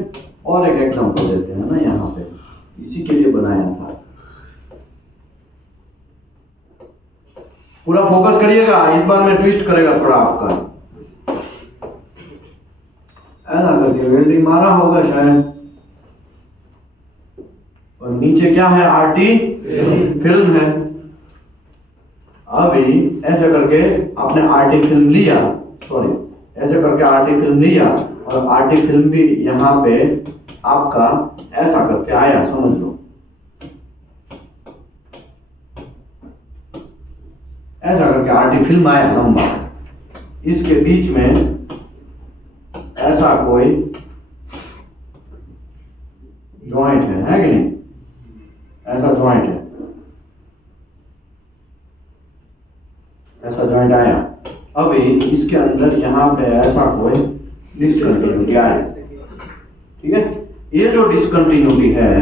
और एक एग्जांपल देते हैं ना, यहाँ पे इसी के लिए बनाया था। पूरा फोकस करिएगा, इस बार मैं ट्विस्ट करेगा थोड़ा आपका। ऐसा करके वेल्डिंग मारा होगा शायद, और नीचे क्या है? RT फिल्म है। अभी ऐसे करके आपने RT फिल्म लिया, सॉरी ऐसे करके RT फिल्म लिया और RT फिल्म भी यहाँ पे आपका ऐसा करके आया, समझ लो ऐसा करके RT फिल्म आया लंबा। इसके बीच में ऐसा कोई जॉइंट है कि नहीं? ऐसा जॉइंट है, ऐसा जॉइंट आया। अभी इसके अंदर यहाँ पे ऐसा कोई डिसकंटिन्यूटी आया। ठीक है, ये जो डिसकंटिन्यूटी है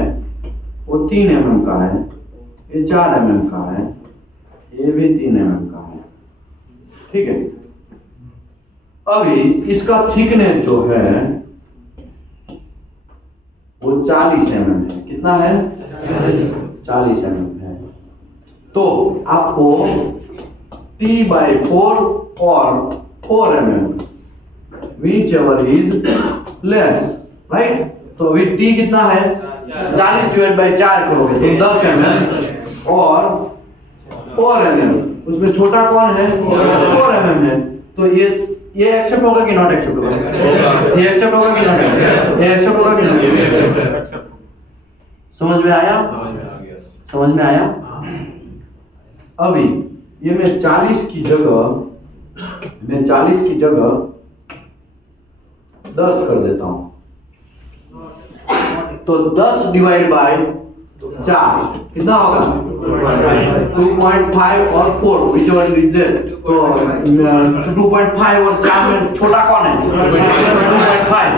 वो 3 mm का है, ये 4 mm का है, ये भी 3 mm का है। ठीक है, अभी इसका थिकनेस जो है वो 40 mm है। कितना है? 40 mm है। तो आपको T/4 और 4 mm whichever is less, right? तो अभी T कितना है? 40 डिवाइड बाय 4 करोगे तो 10 mm और 4 mm, उसमें छोटा कौन है? 4 mm है। तो ये एक्सेप्ट होगा कि नॉट एक्सेप्ट होगा? ये एक्सेप्ट होगा कि नॉट एक्सेप्ट? ये एक्सेप्ट होगा कि नॉट? समझ में आया? समझ में आया? अभी ये मैं 40 की जगह 10 कर देता हूं, तो 10 डिवाइड बाय 4 कितना होगा? 2.5 और 4 which one is there? तो 2.5 और 4 में छोटा कौन है? 2.5।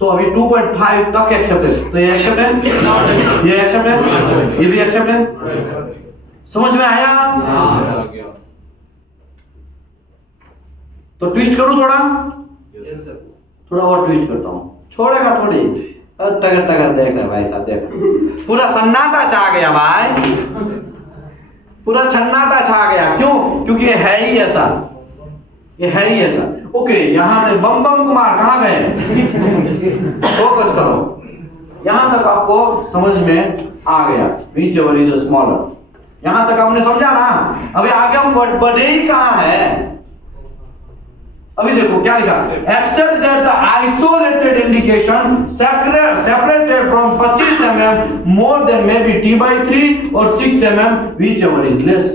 तो अभी 2.5 तक एक्सेप्ट है, तो ये एक्सेप्ट है, ये एक्सेप्ट है, ये भी एक्सेप्ट है। समझ में आया? तो ट्विस्ट करूं थोड़ा, थोड़ा और ट्विस्ट करता हूं, छोड़ेगा थोड़ी। टगर टगर देख रहे भाई साहब, देख पूरा सन्नाटा छा गया भाई, पूरा सन्नाटा छा गया। क्यों? क्योंकि ये है ही ऐसा, ये है ही ऐसा। ओके, यहां से बम बम कुमार कहां गए? फोकस करो, यहां तक आपको समझ में आ गया। बीच ओवर इज स्मॉलर, यहां तक आपने समझा ना। अभी आगे हम बढ़े ही कहां है? अभी देखो क्या लिखा, except that the isolated indication separated from 25 mm more than may be t/3 और 6 mm which ever is less।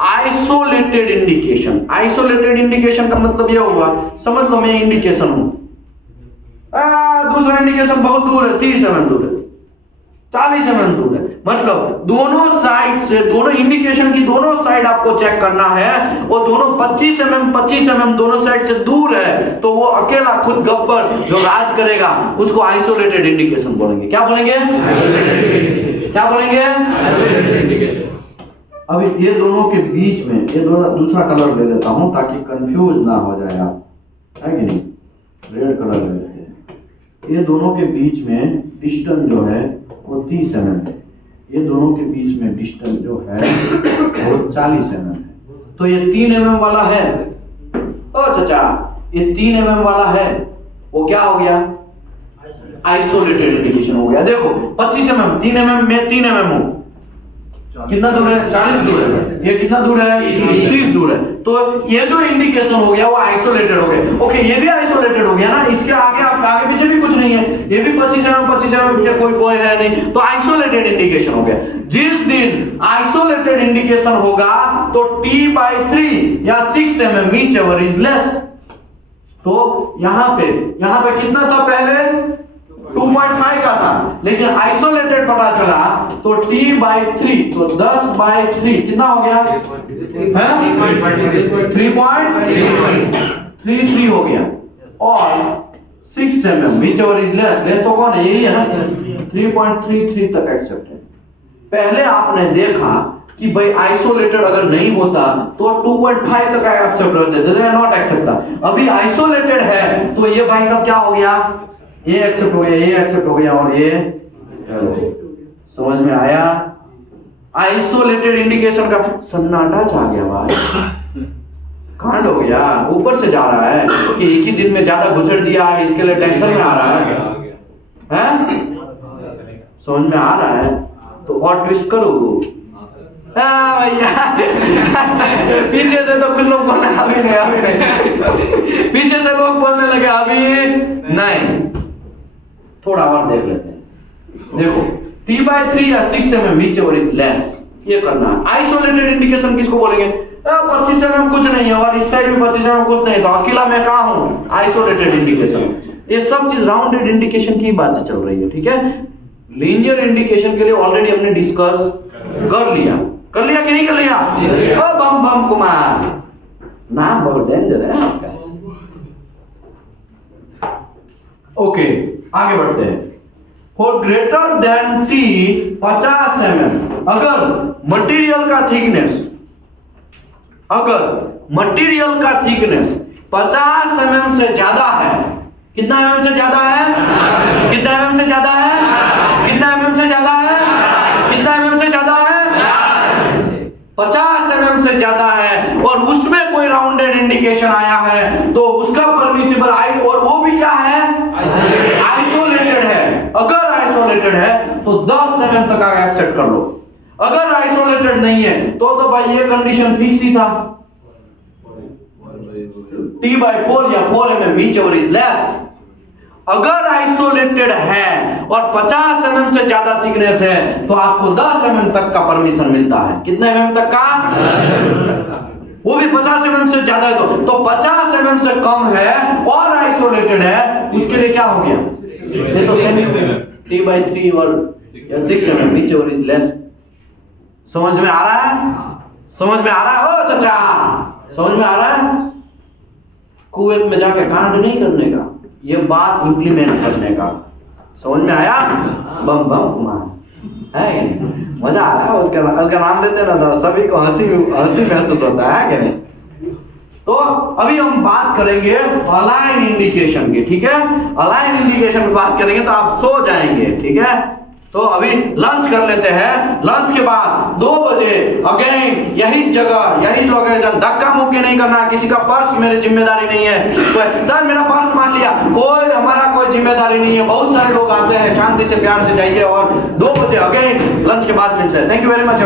Isolated indication, isolated indication का मतलब ये होगा, समझ लो मैं इंडिकेशन हूं, दूसरा इंडिकेशन बहुत दूर है, 30 mm दूर है, 40 mm दूर है। मतलब दोनों साइड से, दोनों इंडिकेशन की दोनों साइड आपको चेक करना है, वो दोनों 25 mm दोनों साइड से दूर है, तो वो अकेला खुद गब्बर जो राज करेगा उसको आइसोलेटेड इंडिकेशन बोलेंगे। क्या बोलेंगे? क्या बोलेंगे? अभी ये दोनों के बीच में, ये दूसरा कलर ले लेता हूं ताकि कंफ्यूज ना हो जाए आप, है कि नहीं? रेड कलर ले लेते हैं। ये दोनों के बीच में डिस्टेंस जो है वो 30 mm है, ये दोनों के बीच में डिस्टेंस जो है वो 40 mm है। तो ये 3 mm वाला है, ओ चाचा, ये 3 mm वाला है, वो क्या हो गया? आइसोलेटेड इंडिकेशन हो गया। देखो 25 mm, 3 mm में 3 mm हूं, कितना दूर है? 40 दूर है। ये कितना दूर है? 30 दूर है। तो ये जो इंडिकेशन हो गया वो आइसोलेटेड हो गया। ओके, ये भी आइसोलेटेड हो गया ना, इसके आगे आप आगे पीछे भी कुछ नहीं है, ये भी 25 mm कोई कोई है नहीं, तो आइसोलेटेड इंडिकेशन हो गया। जिस दिन आइसोलेटेड इंडिकेशन होगा तो t/3 या 6 mm which ever is less। तो यहां पे कितना था पहले? 2.5 का था, लेकिन आइसोलेटेड पता चला तो t/3, तो 10/3 कितना हो गया? 3.33 हो गया। और 6 mm which ever is less, less तो कौन है? यही है ना, 3.33 तक एक्सेप्ट है। पहले आपने देखा कि भाई आइसोलेटेड अगर नहीं होता तो 2.5 तक एक्सेप्ट होते थे, नॉट एक्सेप्ट था। अभी आइसोलेटेड है तो ये भाई साहब क्या हो गया? ये एक्सेप्ट हो गया, ये एक्सेप्ट हो गया, और ये समझ में आया? आइसोलेटेड इंडिकेशन का सन्नाटा छा गया भाई, कांड हो गया। ऊपर से जा रहा है कि एक ही दिन में ज्यादा घुसड़ दिया है, इसके लिए टेंशन में आ रहा है, समझ में आ रहा है? तो और ट्विस्ट करो पीछे से तो कुछ लोग बोलने, अभी नहीं, पीछे से लोग बोलने लगे अभी नहीं, थोड़ा और देख लेते हैं। देखो t/3 या 6 mm which ever is less, ये करना है। आइसोलेटेड इंडिकेशन किसको बोलेंगे? 25 mm कुछ नहीं है और इस साइड भी 25 mm कुछ नहीं, तो अकेला मैं कहां हूं? Isolated indication. ये सब चीज राउंडेड इंडिकेशन की बात चल रही है, ठीक है? लीनियर इंडिकेशन के लिए ऑलरेडी हमने डिस्कस कर लिया कि नहीं कर लिया? ओ बम बम कुमार, नाम बहुत डेंजर है आपका। ओके, आगे बढ़ते हैं। For greater than t 50 mm, अगर मटेरियल का थिकनेस 50 mm से ज्यादा है, कितना mm से ज्यादा है? कितना mm से ज्यादा है? कितना mm से ज्यादा है? कितना mm से ज्यादा है? 50 mm से ज्यादा है और उसमें कोई राउंडेड इंडिकेशन आया है तो उसका परमिसिबल और वो भी क्या है? आइसोलेटेड है। अगर आइसोलेटेड है तो 10 mm तक आगे एक्सेप्ट कर लो। अगर आइसोलेटेड नहीं है तो भाई ये कंडीशन फिक्स ही था, t/4 या 4 mm which ever is less। अगर आइसोलेटेड है और 50 mm से ज्यादा थिकनेस है तो आपको 10 mm तक का परमिशन मिलता है। कितने mm तक का? वो भी 50 mm से ज्यादा है तो 50 mm से कम है और आइसोलेटेड है, उसके लिए क्या हो गया? ये तो सेमी t/3 और 6 mm which ever is less। समझ में आ रहा है? समझ में आ रहा है ओ चाचा? समझ में आ रहा है? कुवैत में जाके कांड नहीं करने का, ये बात इंप्लीमेंट करने का। समझ में आया? बम बम कुमार है कि नहीं? मजा आ रहा है? उसका नाम लेते ना तो सभी को हंसी महसूस होता है कि नहीं? तो अभी हम बात करेंगे अलाइन इंडिकेशन की, ठीक है? अलाइन इंडिकेशन की बात करेंगे तो आप सो जाएंगे, ठीक है? तो अभी लंच कर लेते हैं। लंच के बाद 2 बजे अगेन यही जगह, यही लोकेशन, धक्का मुक्की नहीं करना। किसी का पर्स मेरी जिम्मेदारी नहीं है। सर मेरा पर्स मान लिया, हमारा कोई जिम्मेदारी नहीं है। बहुत सारे लोग आते हैं, शांति से प्यार से जाइए और 2 बजे अगेन लंच के बाद मिलते हैं। Thank you very much.